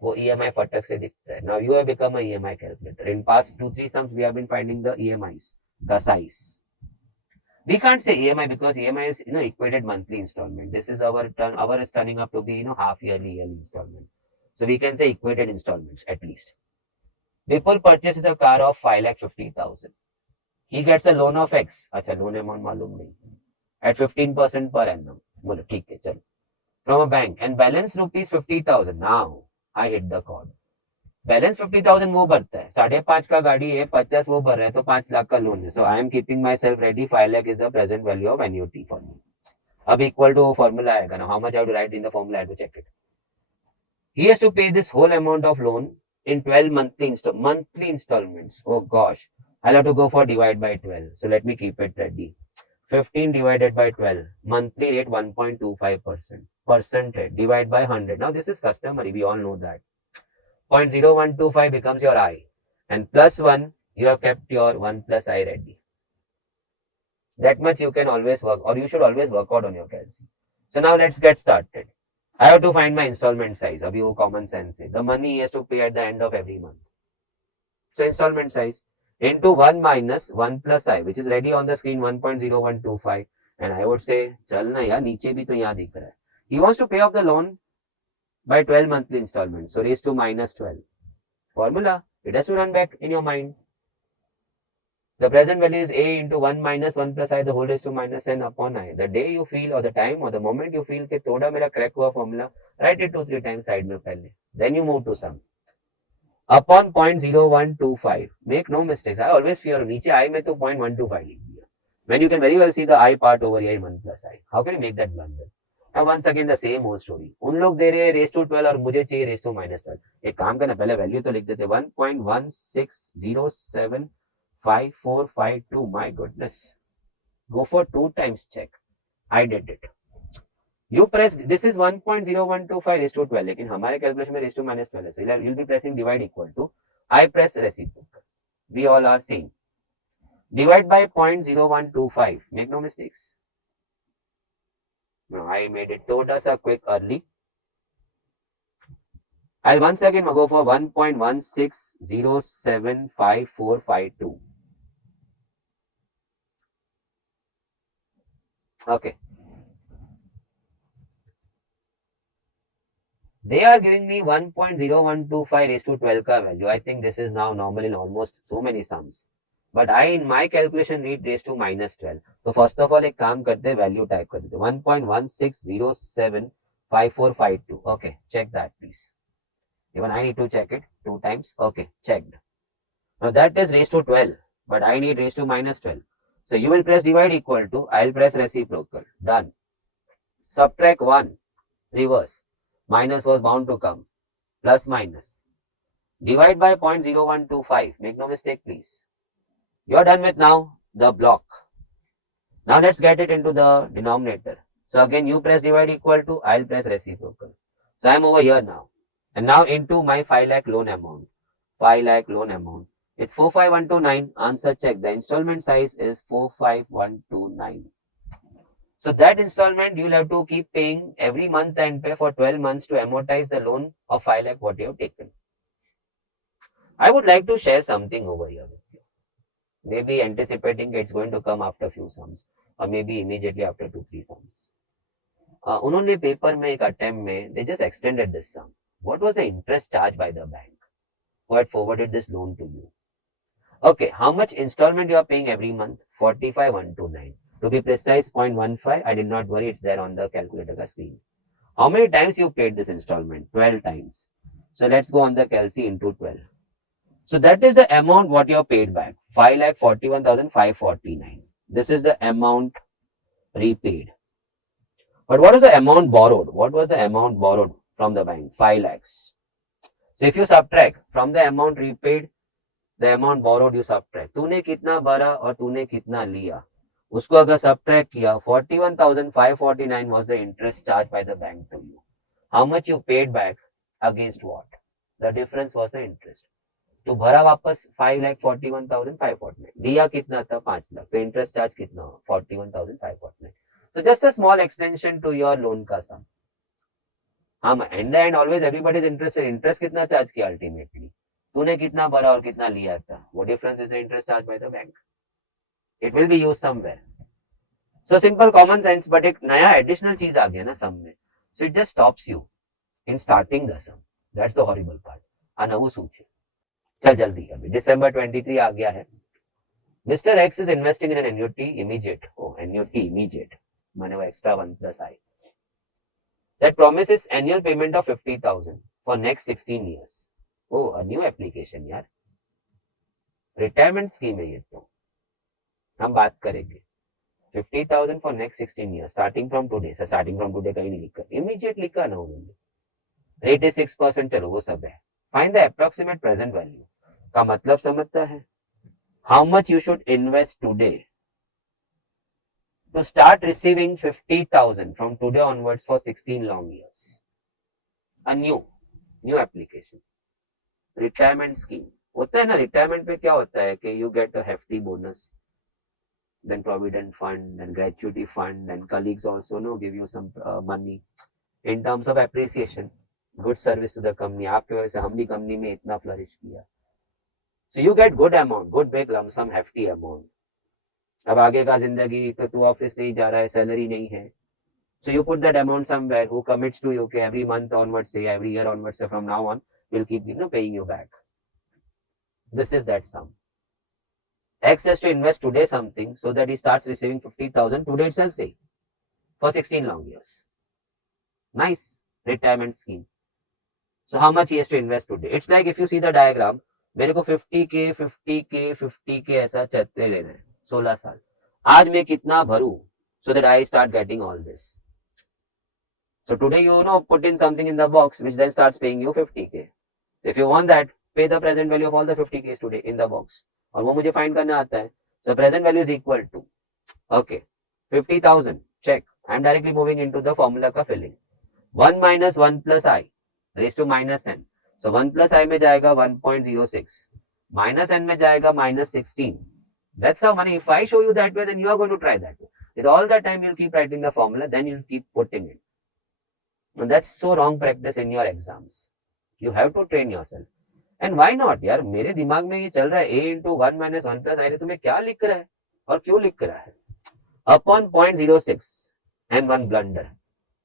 वो EMI फटक से दिखता है. Now you have become a EMI calculator. In past 2-3 sums we have been finding the EMIs, the size. We can't say EMI because EMI is equated monthly installment. This is our is turning up to be half yearly installment. So we can say equated installments at least. Vipul purchases a car of 5,50,000. He gets a loan of X. अच्छा loan amount मालूम नहीं. At 15% per annum. बोलो ठीक है चलो. From a bank and balance rupees 50,000. Now I hit the chord. Balance 50,000 वो भरता है, 5.5 का गाड़ी है, 50 वो भर रहा है, तो 5 लाख का लोन है. So I am keeping myself ready. 5 lakh is the present value of annuity for me. अब इक्वल टू फॉर्मूला आएगा ना, how much I have to write in the formula, I have to check it. He has to pay this whole amount of loan in 12 monthly installments. Oh gosh, I'll have to go for divide by 12. So let me keep it ready. 15 divided by 12. Monthly rate 1.25%. Percent rate divide by 100. Now this is customary. We all know that. 0.0125 becomes your I. And plus 1, you have kept your 1 plus I ready. That much you can always work, or you should always work out on your calculation. So now let's get started. I have to find my installment size. Abhi wo common sense hai. The money he has to pay at the end of every month. So installment size into 1 minus 1 plus I, which is ready on the screen, 1.0125. And I would say, chal na yaar, niche bhi to yahan dikh raha hai. He wants to pay off the loan by 12 monthly installments. So raised to minus 12. Formula, it has to run back in your mind. The present value is A into 1 minus 1 plus I the whole raised to minus n upon I. The day you feel, or the time or the moment you feel कि थोड़ा मेरा crack हुआ formula, write it 2-3 times side में पहले. Then you move to sum. Upon 0.0125. Make no mistakes. I always fear नीचे I में तो 0.125 लिख दिया. When you can very well see the I part over here 1 plus I. How can you make that blunder? Now once again the same old story. उन लोग दे रहे हैं raised to 12 और मुझे चाहिए raised to minus 12. एक काम करना, पहले वैल्यू तो लिख देते. 1.1607 5452. My goodness. Go for 2 times check. I did it. You press, this is 1.0125 raised to 12. लेकिन हमारे कैलकुलेशन में raised to minus 12 है. So you'll be pressing divide equal to. I press reciprocal. We all are same. Divide by 0.0125. Make no mistakes. No, I made it thoda sa quick early. I'll once again go for 1.16075452. Okay. They are giving me 1.0125 raised to 12 ka value. I think this is now normal in almost so many sums. But I in my calculation read raised to minus 12. So first of all एक काम करते, value type कर देते. 1.16075452. Okay, check that please. Even I need to check it 2 times. Okay, checked. Now that is raised to 12, but I need raised to minus 12. So you will press divide equal to, I will press reciprocal. Done. Subtract 1. Reverse. Minus was bound to come. Plus minus. Divide by 0.0125. Make no mistake please. You are done with now the block. Now let's get it into the denominator. So again you press divide equal to, I will press reciprocal. So I am over here now. And now into my 5 lakh loan amount. 5 lakh loan amount. It's 45129. Answer check. The installment size is 45129. So that installment you'll have to keep paying every month and pay for 12 months to amortize the loan of 5 lakh what you have taken. I would like to share something over here with you. Maybe anticipating it's going to come after few sums or maybe immediately after 2-3 sums. उन्होंने paper में एक attempt में they just extended this sum. What was the interest charged by the bank who had forwarded this loan to you? Okay, how much installment you are paying every month? 45,129. To be precise, 0.15. I did not worry, it's there on the calculator screen. How many times you paid this installment? 12 times. So let's go on the calc into 12. So that is the amount what you have paid back. 5,41,549. This is the amount repaid. But what is the amount borrowed? What was the amount borrowed from the bank? 5 lakhs. So if you subtract from the amount repaid, the amount borrowed you subtract. तूने कितना भरा और तूने कितना लिया, उसको अगर subtract किया, 41,549 was the interest charged by the bank to you. How much you paid back against what? The difference was the interest. तो भरा वापस 5,41,549. लिया कितना था 5 लाख, तो इंटरेस्ट चार्ज कितना 41,549. So just a small extension to your loan का sum. हाँ, and and always everybody is interested, interest कितना चार्ज किया अल्टीमेटली, तूने कितना भरा और कितना लिया था, वो difference is the interest charge by the bank. It will be use somewhere. So simple common sense, but एक नया एडिशनल चीज आ गया ना सम में, so it just stops you in starting the sum. That's the horrible part. आ नवू શું છે? चल जल्दी, अभी दिसंबर 23 आ गया है. Mister X is investing in an annuity immediate. Oh annuity immediate माने वो extra 1+i that promises annual payment of 50,000 for next 16 years. Oh, a new application यार. रिटायरमेंट स्कीम है ये, तो हम बात करेंगे. 50,000 for next 16 years starting from today. Sir starting from today कहीं नहीं लिखा, इमीडिएट लिखा ना उन्होंने. रेट इज 6%, चलो वो सब है. Find the approximate present value का मतलब समझता है. How much you should invest today to start receiving 50,000 from today onwards for 16 long years. A new application. Retirement scheme. होता है ना, रिटायरमेंट पे क्या होता है कि you get a hefty bonus, then provident fund, then gratuity fund, then colleagues also give you some money in terms of appreciation, good service to the company. आपके वजह से हम भी कंपनी में इतना फ्लरिश किया. So you get good amount, good big lump sum, hefty amount. अब आगे का जिंदगी तो तू ऑफिस नहीं जा रहा है, सैलरी नहीं है, so you put that amount somewhere who commits to you के एवरी मंथ ऑनवर्ड से, एवरी ईयर ऑनवर्ड से, from now on will keep paying you back. This is that sum. X has to invest today something so that he starts receiving 50,000 today itself, say, for 16 long years. Nice retirement scheme. So how much he has to invest today? It's like if you see the diagram, मेरे को 50k 50k 50k ऐसा चलते लेना है 16 साल. आज मैं कितना भरूं so that I start getting all this. So today put in something in the box which then starts paying you 50k. So if you want that, pay the present value of all the 50k today in the box. और वो मुझे find करना आता है. So present value is equal to, okay, 50,000. Check. I am directly moving into the formula का filling. 1 minus 1 plus I raised to minus n. So 1 plus I में जाएगा 1.06. Minus n में जाएगा minus 16. That's how money. If I show you that way, then you are going to try that way. With all the time you'll keep writing the formula, then you'll keep putting it. And that's so wrong practice in your exams. You have to train yourself. And why not यार, मेरे दिमाग में ये चल रहा है a into 1 minus 1 plus I, तुम्हें क्या लिख रहा है और क्यों लिख रहा है? Upon 0.06 and one blunder,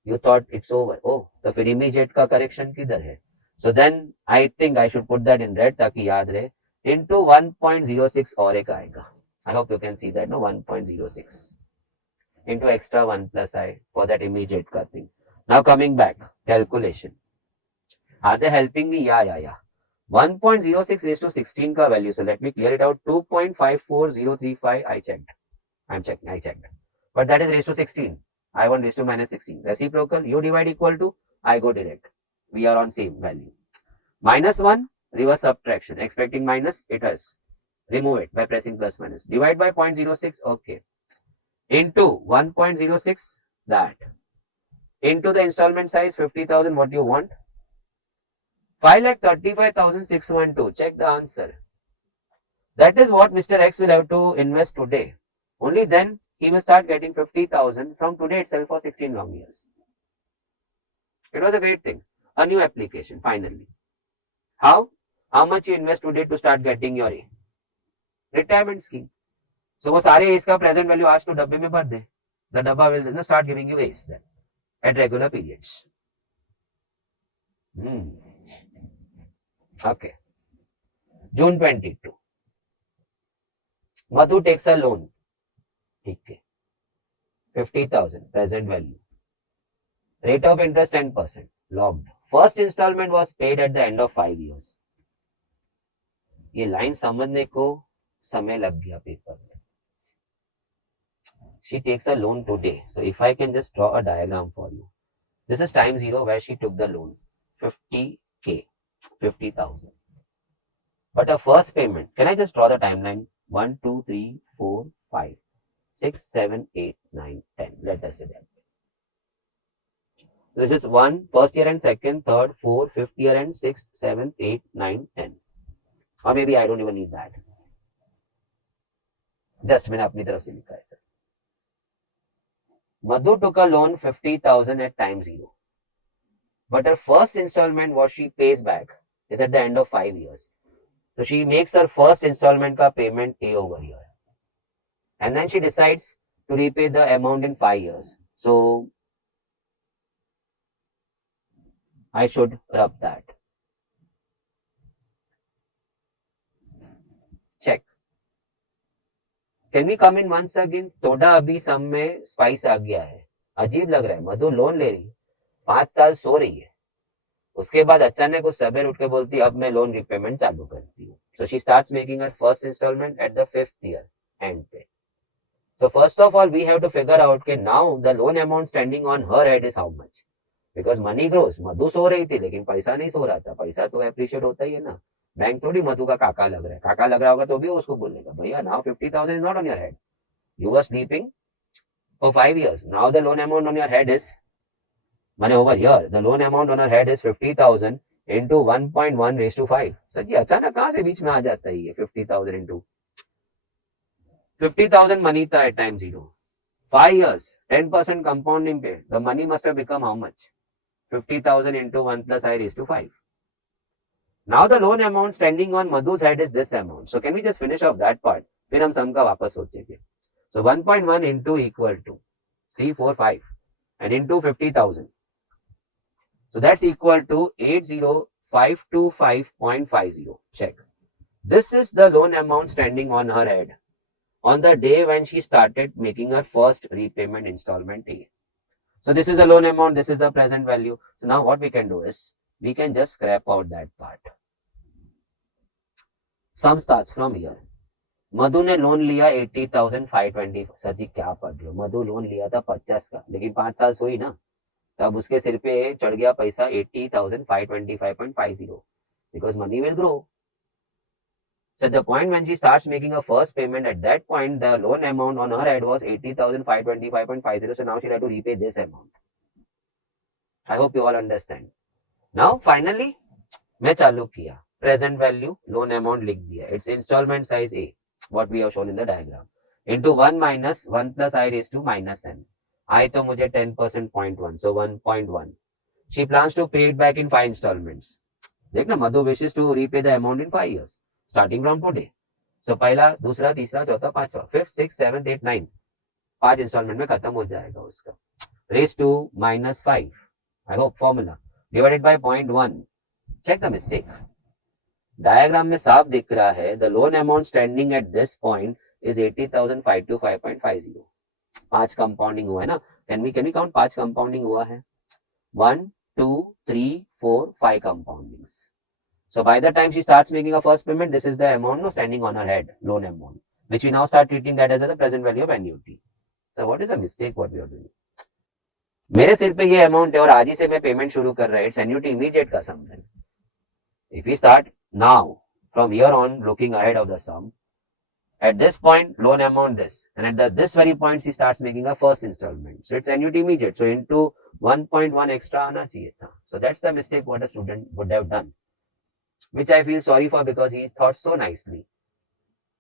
you thought it's over. Oh, तो फिर immediate का correction किधर है? So then I think I should put that in red ताकि याद रहे. Into 1.06 और एक आएगा. I hope you can see that, no, 1.06 into extra 1 plus I for that immediate का thing. Now coming back, calculation. Are they helping me? Yeah. 1.06 raised to 16 का value. So let me clear it out. 2.54035 I checked. I checked. But that is raised to 16. I want raised to minus 16. Reciprocal, you divide equal to, I go direct. We are on same value. Minus 1, reverse subtraction. Expecting minus, it is. Remove it by pressing plus minus. Divide by 0.06, okay. Into 1.06, that. Into the installment size, 50,000, what you want? 5,35,612. Check the answer. That is what Mr. X will have to invest today. Only then he will start getting 50,000 from today itself for 16 long years. It was a great thing. A new application, finally. How? How much you invest today to start getting your A? Retirement scheme. So वो सारे A's का present value आज तो डब्बे में भर दे. The डब्बा will then start giving you A's then at regular periods. Okay. June 22. Madhu takes a loan. Okay. 50,000 present value. Rate of interest 10%. Logged. First installment was paid at the end of 5 years. ये line समझने को समय लग गया paper में. She takes a loan today. So if I can just draw a diagram for you. This is time 0 where she took the loan. 50k. 50,000. But her first payment, can I just draw the timeline? 1, 2, 3, 4, 5, 6, 7, 8, 9, 10. Let us say that. This is 1, first year and second, third, 4, 5th year and 6th, 7th, 8th, 9th, 10. Or maybe I don't even need that. Just मैंने अपनी तरफ से लिखा है sir. Madhu took a loan 50,000 at time 0. But her first installment, what she pays back, is at the end of 5 years. So she makes her first installment ka payment A over here. And then she decides to repay the amount in 5 years. So I should rub that. Check. Can we come in once again? थोड़ा अभी सम में spice आ गया है, अजीब लग रहा है. मधु loan ले रही है, 5 साल सो रही है, उसके बाद अचानक उस सवेर उठ के बोलती है अब मैं लोन रिपेमेंट चालू करती हूँ. So she starts making her first installment at the 5th year end pay. So first of all, we have to figure out कि now the loan amount standing on her head is how much. Because money grows. मधु सो रही थी लेकिन पैसा नहीं सो रहा था. पैसा तो एप्रिशिएट होता ही है ना. बैंक थोड़ी मधु का काका लग रहा है. काका लग रहा होगा तो भी उसको बोलेगा भैया now 50,000 is not on your head. You were sleeping for 5 years. Now the loan amount on your head is, माने over here, the loan amount on her head is 50,000 into 1.1 raised to 5. Sir जी अचानक कहाँ से बीच में आ जाता है ये 50,000 into 50,000 money tha at time 0. 5 years, 10% compounding पे. The money must have become how much? 50,000 into 1 plus I raised to 5. Now the loan amount standing on Madhu's head is this amount. So can we just finish off that part? फिर हम सम का वापस सोचेंगे. So 1.1 into equal to 345 and into 50,000. So that's equal to 80525.50. Check. This is the loan amount standing on her head on the day when she started making her first repayment installment A. So this is the loan amount, this is the present value. So now what we can do is, we can just scrap out that part. Sum starts from here. मधु ने loan लिया 80,520. Sir ji क्या पढ़ रहे हो? मधु loan लिया था 50 का, लेकिन 5 साल सोई ना, तब उसके सिर पे चढ़ गया पैसा 80,525.50. Because money will grow. So at the point when she starts making her first payment, at that point the loan amount on her head was 80,525.50. So now she'll have to repay this amount. I hope you all understand. Now finally, मैं चालू किया, present value loan amount लिख दिया. It's installment size A, what we have shown in the diagram, into 1 minus 1 plus I raised to minus n. I तो मुझे 10% 0.1, so 1.1. She plans to pay it back in 5 installments. देखना, मधु wishes to repay the amount in 5 years. Starting from today. So पहला, दूसरा, तीसरा, चौथा, पांचवा, 5th, 6th, 7th, 8th, 9th, 5 instalment में खत्म हो जाएगा उसका. Raised to minus 5. I hope formula. Divided by 0.1. Check the mistake. Diagram में साफ दिख रहा है, the loan amount standing at this point is 80,525.50. 5 compounding हुआ है ना. Can we count 5 कंपाउंडिंग हुआ है? 1, 2, 3, 4, 5 compoundings. So by the time she starts making her first payment, this is the amount standing on her head, loan amount, which we now start treating that as the present value of annuity. So what is the mistake what we are doing? मेरे सिर पे ये amount है और आज ही से मैं payment शुरू कर रहा है. इट्स एन्युटी इमीडिएट का सम है. If we start now from here on looking ahead of the sum, at this point loan amount this, and at this very point she starts making her first installment, so it's annuity immediate. So into 1.1 extra आना चाहिए था. So that's the mistake what a student would have done, which I feel sorry for because he thought so nicely.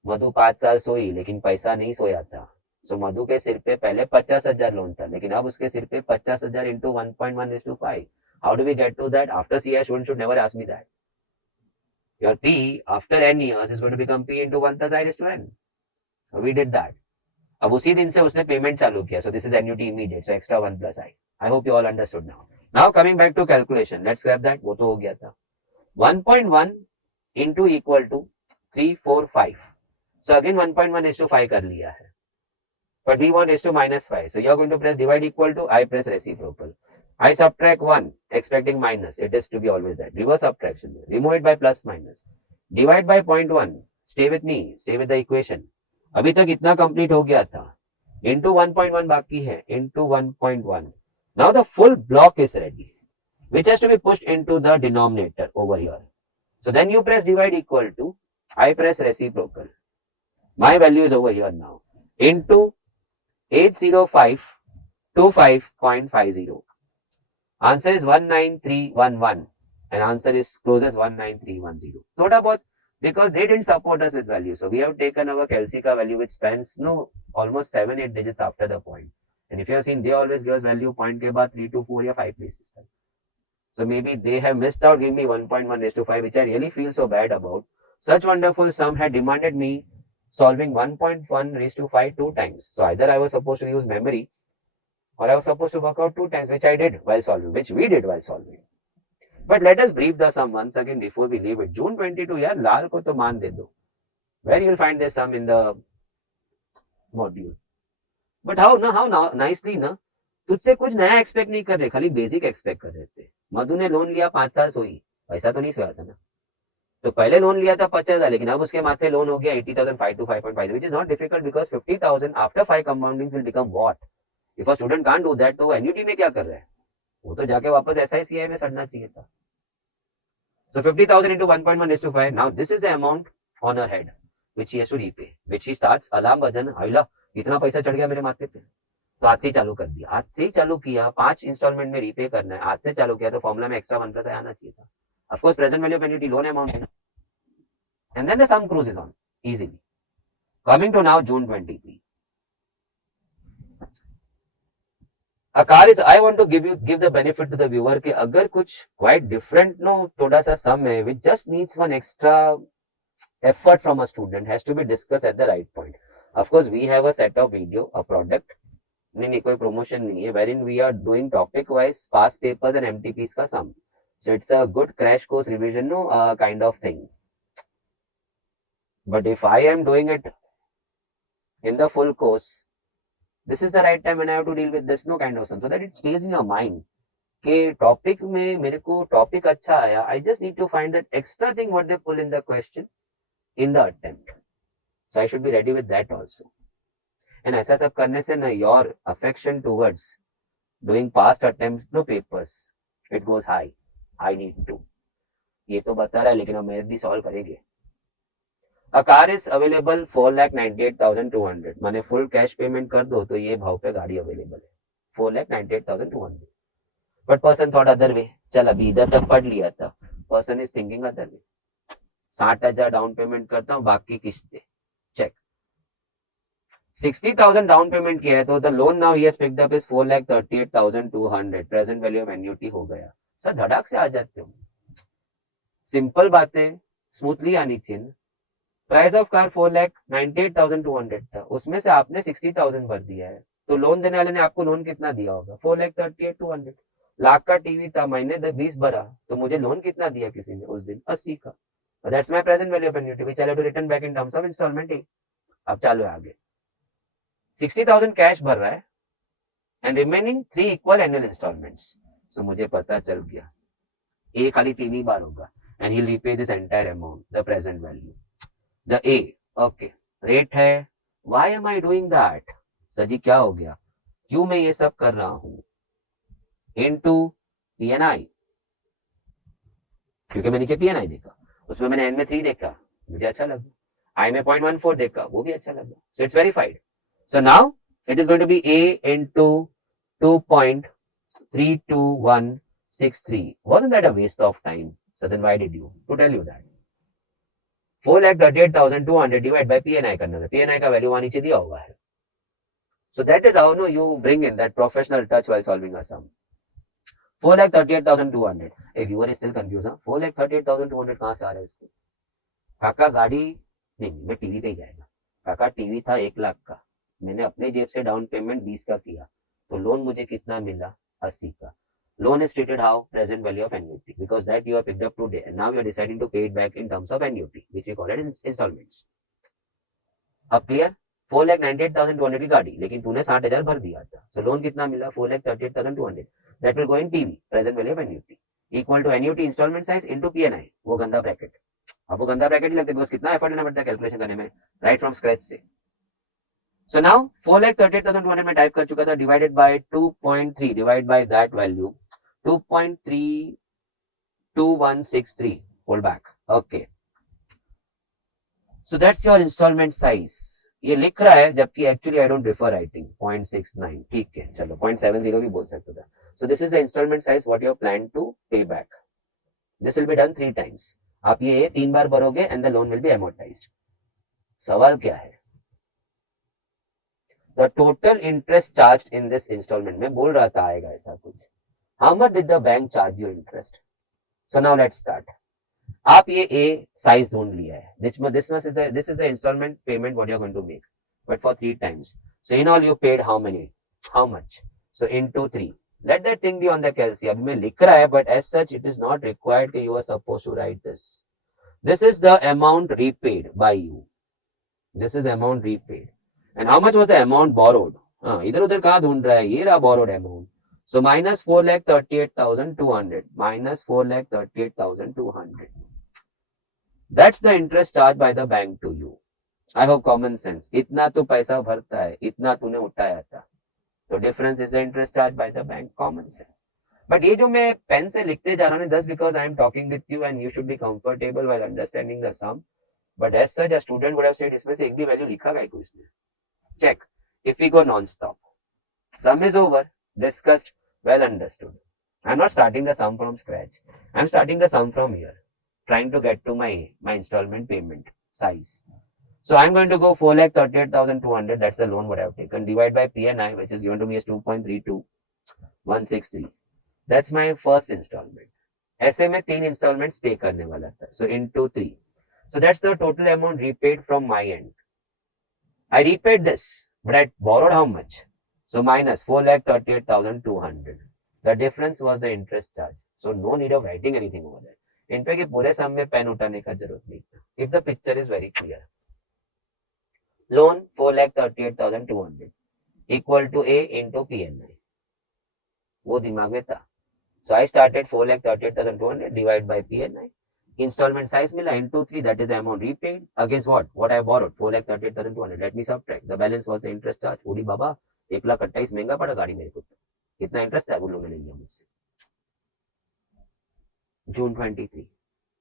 मधु 5 साल सोई लेकिन पैसा नहीं सोया था. So मधु के सिर पे पहले 50,000 लोन था, लेकिन अब उसके सिर पे 50,000 into 1.1 is to 5. How do we get to that? After CI, student should never ask me that. Your P after n years is going to become P into 1 plus I raised to n. So we did that. अब उसी दिन से उसने payment चालू किया. So this is annuity immediate. So extra 1 plus I. I hope you all understood now. Now coming back to calculation. Let's grab that. वो तो हो गया था. 1.1 into equal to 345. So again 1.1 is to 5 कर लिया है. But we want is to minus 5. So you are going to press divide equal to, I press reciprocal. I subtract 1, expecting minus. It is to be always that. Reverse subtraction. Remove it by plus minus. Divide by 0.1. Stay with me. Stay with the equation. अभी तक इतना complete हो गया था. Into 1.1 बाकी है. Into 1.1. Now the full block is ready, which has to be pushed into the denominator over here. So then you press divide equal to, I press reciprocal. My value is over here now. Into 80525.50. Answer is 19311 and answer is closest 19310. Thought about, because they didn't support us with value. So we have taken our Kelsey ka value which spans almost 7-8 digits after the point. And if you have seen, they always give us value point के बाद 3 to 4 या 5 places तक. So maybe they have missed out, give me 1.1 raised to 5, which I really feel so bad about. Such wonderful sum had demanded me solving 1.1 raised to 5 2 times. So either I was supposed to use memory or I was supposed to work out 2 times, which I did while solving, which we did while solving. But let us brief the sum once again before we leave it. June 22, यार लाल को तो मान दे दो. Where you will find this sum in the module. But how nicely ना, तुझसे कुछ नया expect नहीं कर रहे, खाली बेसिक एक्सपेक्ट कर रहे थे. मधु ने लोन लिया 5 साल सोई, पैसा तो नहीं सोया था ना. तो पहले लोन लिया था 50,000, लेकिन अब उसके माथे लोन हो गया 80,000 5 to 5.5, which is not difficult because 50,000 after 5 compounding will become what? If a student can't do that, तो वो एन्युटी में क्या कर रहा है? वो तो जाके वापस SICI में सड़ना चाहिए था. So 50,000 into 1.1 raised to 5. Now this is the amount on her head which she has to repay, which she starts alarm बजन, आइला इतना पैसा चढ़ गया मेरे माथे पे. तो आज से ही चालू कर दिया, आज से ही चालू किया, 5 इंस्टॉलमेंट में रीपे करना है, आज से चालू किया, तो फॉर्मूला में एक्स्ट्रा 1 प्लस आना चाहिए था. Of course present value of annuity loan amount है, and then the sum cruises on easily. Coming to now June 23. A car is, I want to give the benefit to the viewer कि अगर कुछ quite different no थोड़ा सा sum है which just needs one extra effort from a student has to be discussed at the right point. Of course we have a set of video, a product, नहीं कोई promotion नहीं है, wherein we are doing topic wise past papers and MTPs का sum. So it's a good crash course revision no kind of thing. But if I am doing it in the full course, this is the right time when I have to deal with this no kind of sum, so that it stays in your mind कि topic में मेरे को topic अच्छा आया, I just need to find that extra thing what they pull in the question in the attempt. So I should be ready with that also. And ऐसा सब करने से ना your affection towards doing past attempts no papers it goes high. I need to, ये तो बता रहा है लेकिन हम मैथ भी सॉल्व करेंगे. A car is available 4,98,200. माने फुल कैश पेमेंट कर दो तो ये भाव पे गाड़ी अवेलेबल है 4,98,200. But person thought other way, चल अभी इधर तक पढ़ लिया था, person is thinking other way. 60,000 down payment करता हूँ, बाकी किस्तें चेक. 60,000 डाउन पेमेंट किया है तो the loan now he has picked up is 4,38,200. Present value of annuity हो गया. सर धड़ाक से आ जाते हो, सिंपल बातें स्मूथली आनी चाहिए. प्राइस ऑफ कार 4,98,200 था, उसमें से आपने 60,000 भर दिया है, तो लोन देने वाले ने आपको लोन कितना दिया होगा 4,38,200. लाख का टीवी था, मैंने 20 भरा, तो मुझे लोन कितना दिया किसी ने उस दिन 80 का. That's my present value of annuity which I have to return back in terms of instalment. अब चालू है आगे. 60,000 कैश भर रहा है and remaining 3 equal annual instalments. So मुझे पता चल गया ए खाली 3 ही बार होगा and he will repay this entire amount the present value. The A, okay, rate है. Why am I doing that? Sir ji क्या हो गया, क्यों मैं ये सब कर रहा हूं? Into PNI, क्योंकि मैं नीचे PNI देखा, उसमें मैंने N में 3 देखा, मुझे अच्छा लगा. I में 0.14 देखा, वो भी अच्छा लगा. So it's verified. So now it is going to be A into 2.32163. Wasn't that a waste of time? So then why did you? To tell you that. 4,38,200 divide by PNI करना है. PNI का value वहां नीचे दिया हुआ है. So that is how no you bring in that professional touch while solving a sum. 4,38,200. If you are still confused, 4,38,200 कहां से आ रहा है इसको? काका गाड़ी नहीं, मैं टीवी पे ही जाएगा. काका टीवी था 1 लाख का, मैंने अपने जेब से डाउन पेमेंट 20 का किया, तो लोन मुझे कितना मिला 80 का. Loan is treated how? Present value of annuity, because that you have picked up today and now you are deciding to pay it back in terms of annuity, which we call it installments. अब clear? 4,98,200 की गाड़ी, लेकिन तूने 60,000 भर दिया था, so loan कितना मिला 4,38,200. that will go in PV, present value of annuity, equal to annuity installment size into PNI. वो गंदा ब्रैकेट. अब वो गंदा ब्रैकेट ही लगता है बिकॉज कितना एफर्ट लेना पड़ता है कैलकुलेशन करने में, राइट फ्रॉम स्क्रैच से. So now 4,38,200 में टाइप कर चुका था, divided by 2.3 divide by that value 2.32163. Hold back. Okay, so that's your instalment size. ये लिख रहा है जबकि actually I don't prefer writing 0.69. ठीक है, चलो 0.70 भी बोल सकता था. So this is the instalment size what you plan to pay back. This will be done 3 times. आप ये 3 बार भरोगे and the loan will be amortised. सवाल क्या है, the total interest charged in this installment. मैं बोल रहा था आएगा ऐसा कुछ. How much did the bank charge you interest? So now let's start. आप ये A size ढूंढ लिया है. This is the installment payment what you're going to make, but for 3 times. So in all you paid how many? How much? So into 3. Let that thing be on the calci. अभी मैं लिख रहा है, but as such it is not required that you are supposed to write this. This is the amount repaid by you. This is amount repaid. And how much was the amount borrowed? इधर उधर कहाँ ढूंढ रहा है? ये रहा borrowed amount. So minus 4,38,200. Minus 4,38,200. That's the interest charged by the bank to you. I hope common sense. इतना तो पैसा भरता है, इतना तूने उठाया था. So difference is the interest charged by the bank. Common sense. But ये जो मैं पेन से लिखते जा रहा हूँ, that's because I am talking with you and you should be comfortable while understanding the sum. But as such, a student would have said, इसमें से एक भी value लिखा गया कोई इसने. Check. If we go non-stop. Sum is over. Discussed. Well understood. I'm not starting the sum from scratch. I'm starting the sum from here. Trying to get to my installment payment size. So I'm going to go 4,38,200. That's the loan what I've taken. Divide by PNI, which is given to me as 2.32163. That's my first installment. ऐसे में 3 installments pay करने वाला था. So into 3. So that's the total amount repaid from my end. I repaid this, but I borrowed how much? So minus 4,38,200. The difference was the interest charge. So no need of writing anything over there. In fact, ये पूरे सम में pen उठाने का जरूरत नहीं था. If the picture is very clear. Loan 4,38,200 equal to A into PNI. वो दिमाग में था. So I started 4,38,200 divided by PNI. Installment size मिला into 3, that is the amount repaid. Against what? What I borrowed? 4,38,200. Let me subtract. The balance was the interest charge. ओडी बाबा 1,28,000 महंगा पड़ा गाड़ी मेरे को. कितना इंटरेस्ट है वो लोगों ने लिया मुझसे. June 23.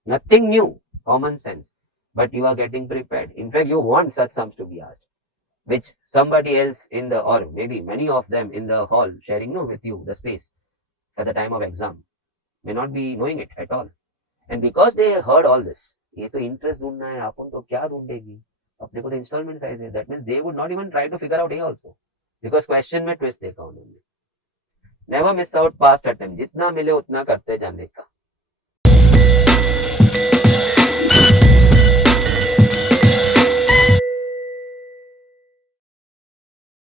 Nothing new. Common sense. But you are getting prepared. In fact, you want such sums to be asked, which somebody else in the, or maybe many of them in the hall sharing with you the space at the time of exam may not be knowing it at all. And because they heard all this, ये तो interest ढूंढना है, अपन तो क्या ढूंढेगी, अपने को तो installment size है. That means they would not even try to figure out A also, because question में twist देखा उन्होंने. Never miss out past attempt. जितना मिले उतना करते जाने का.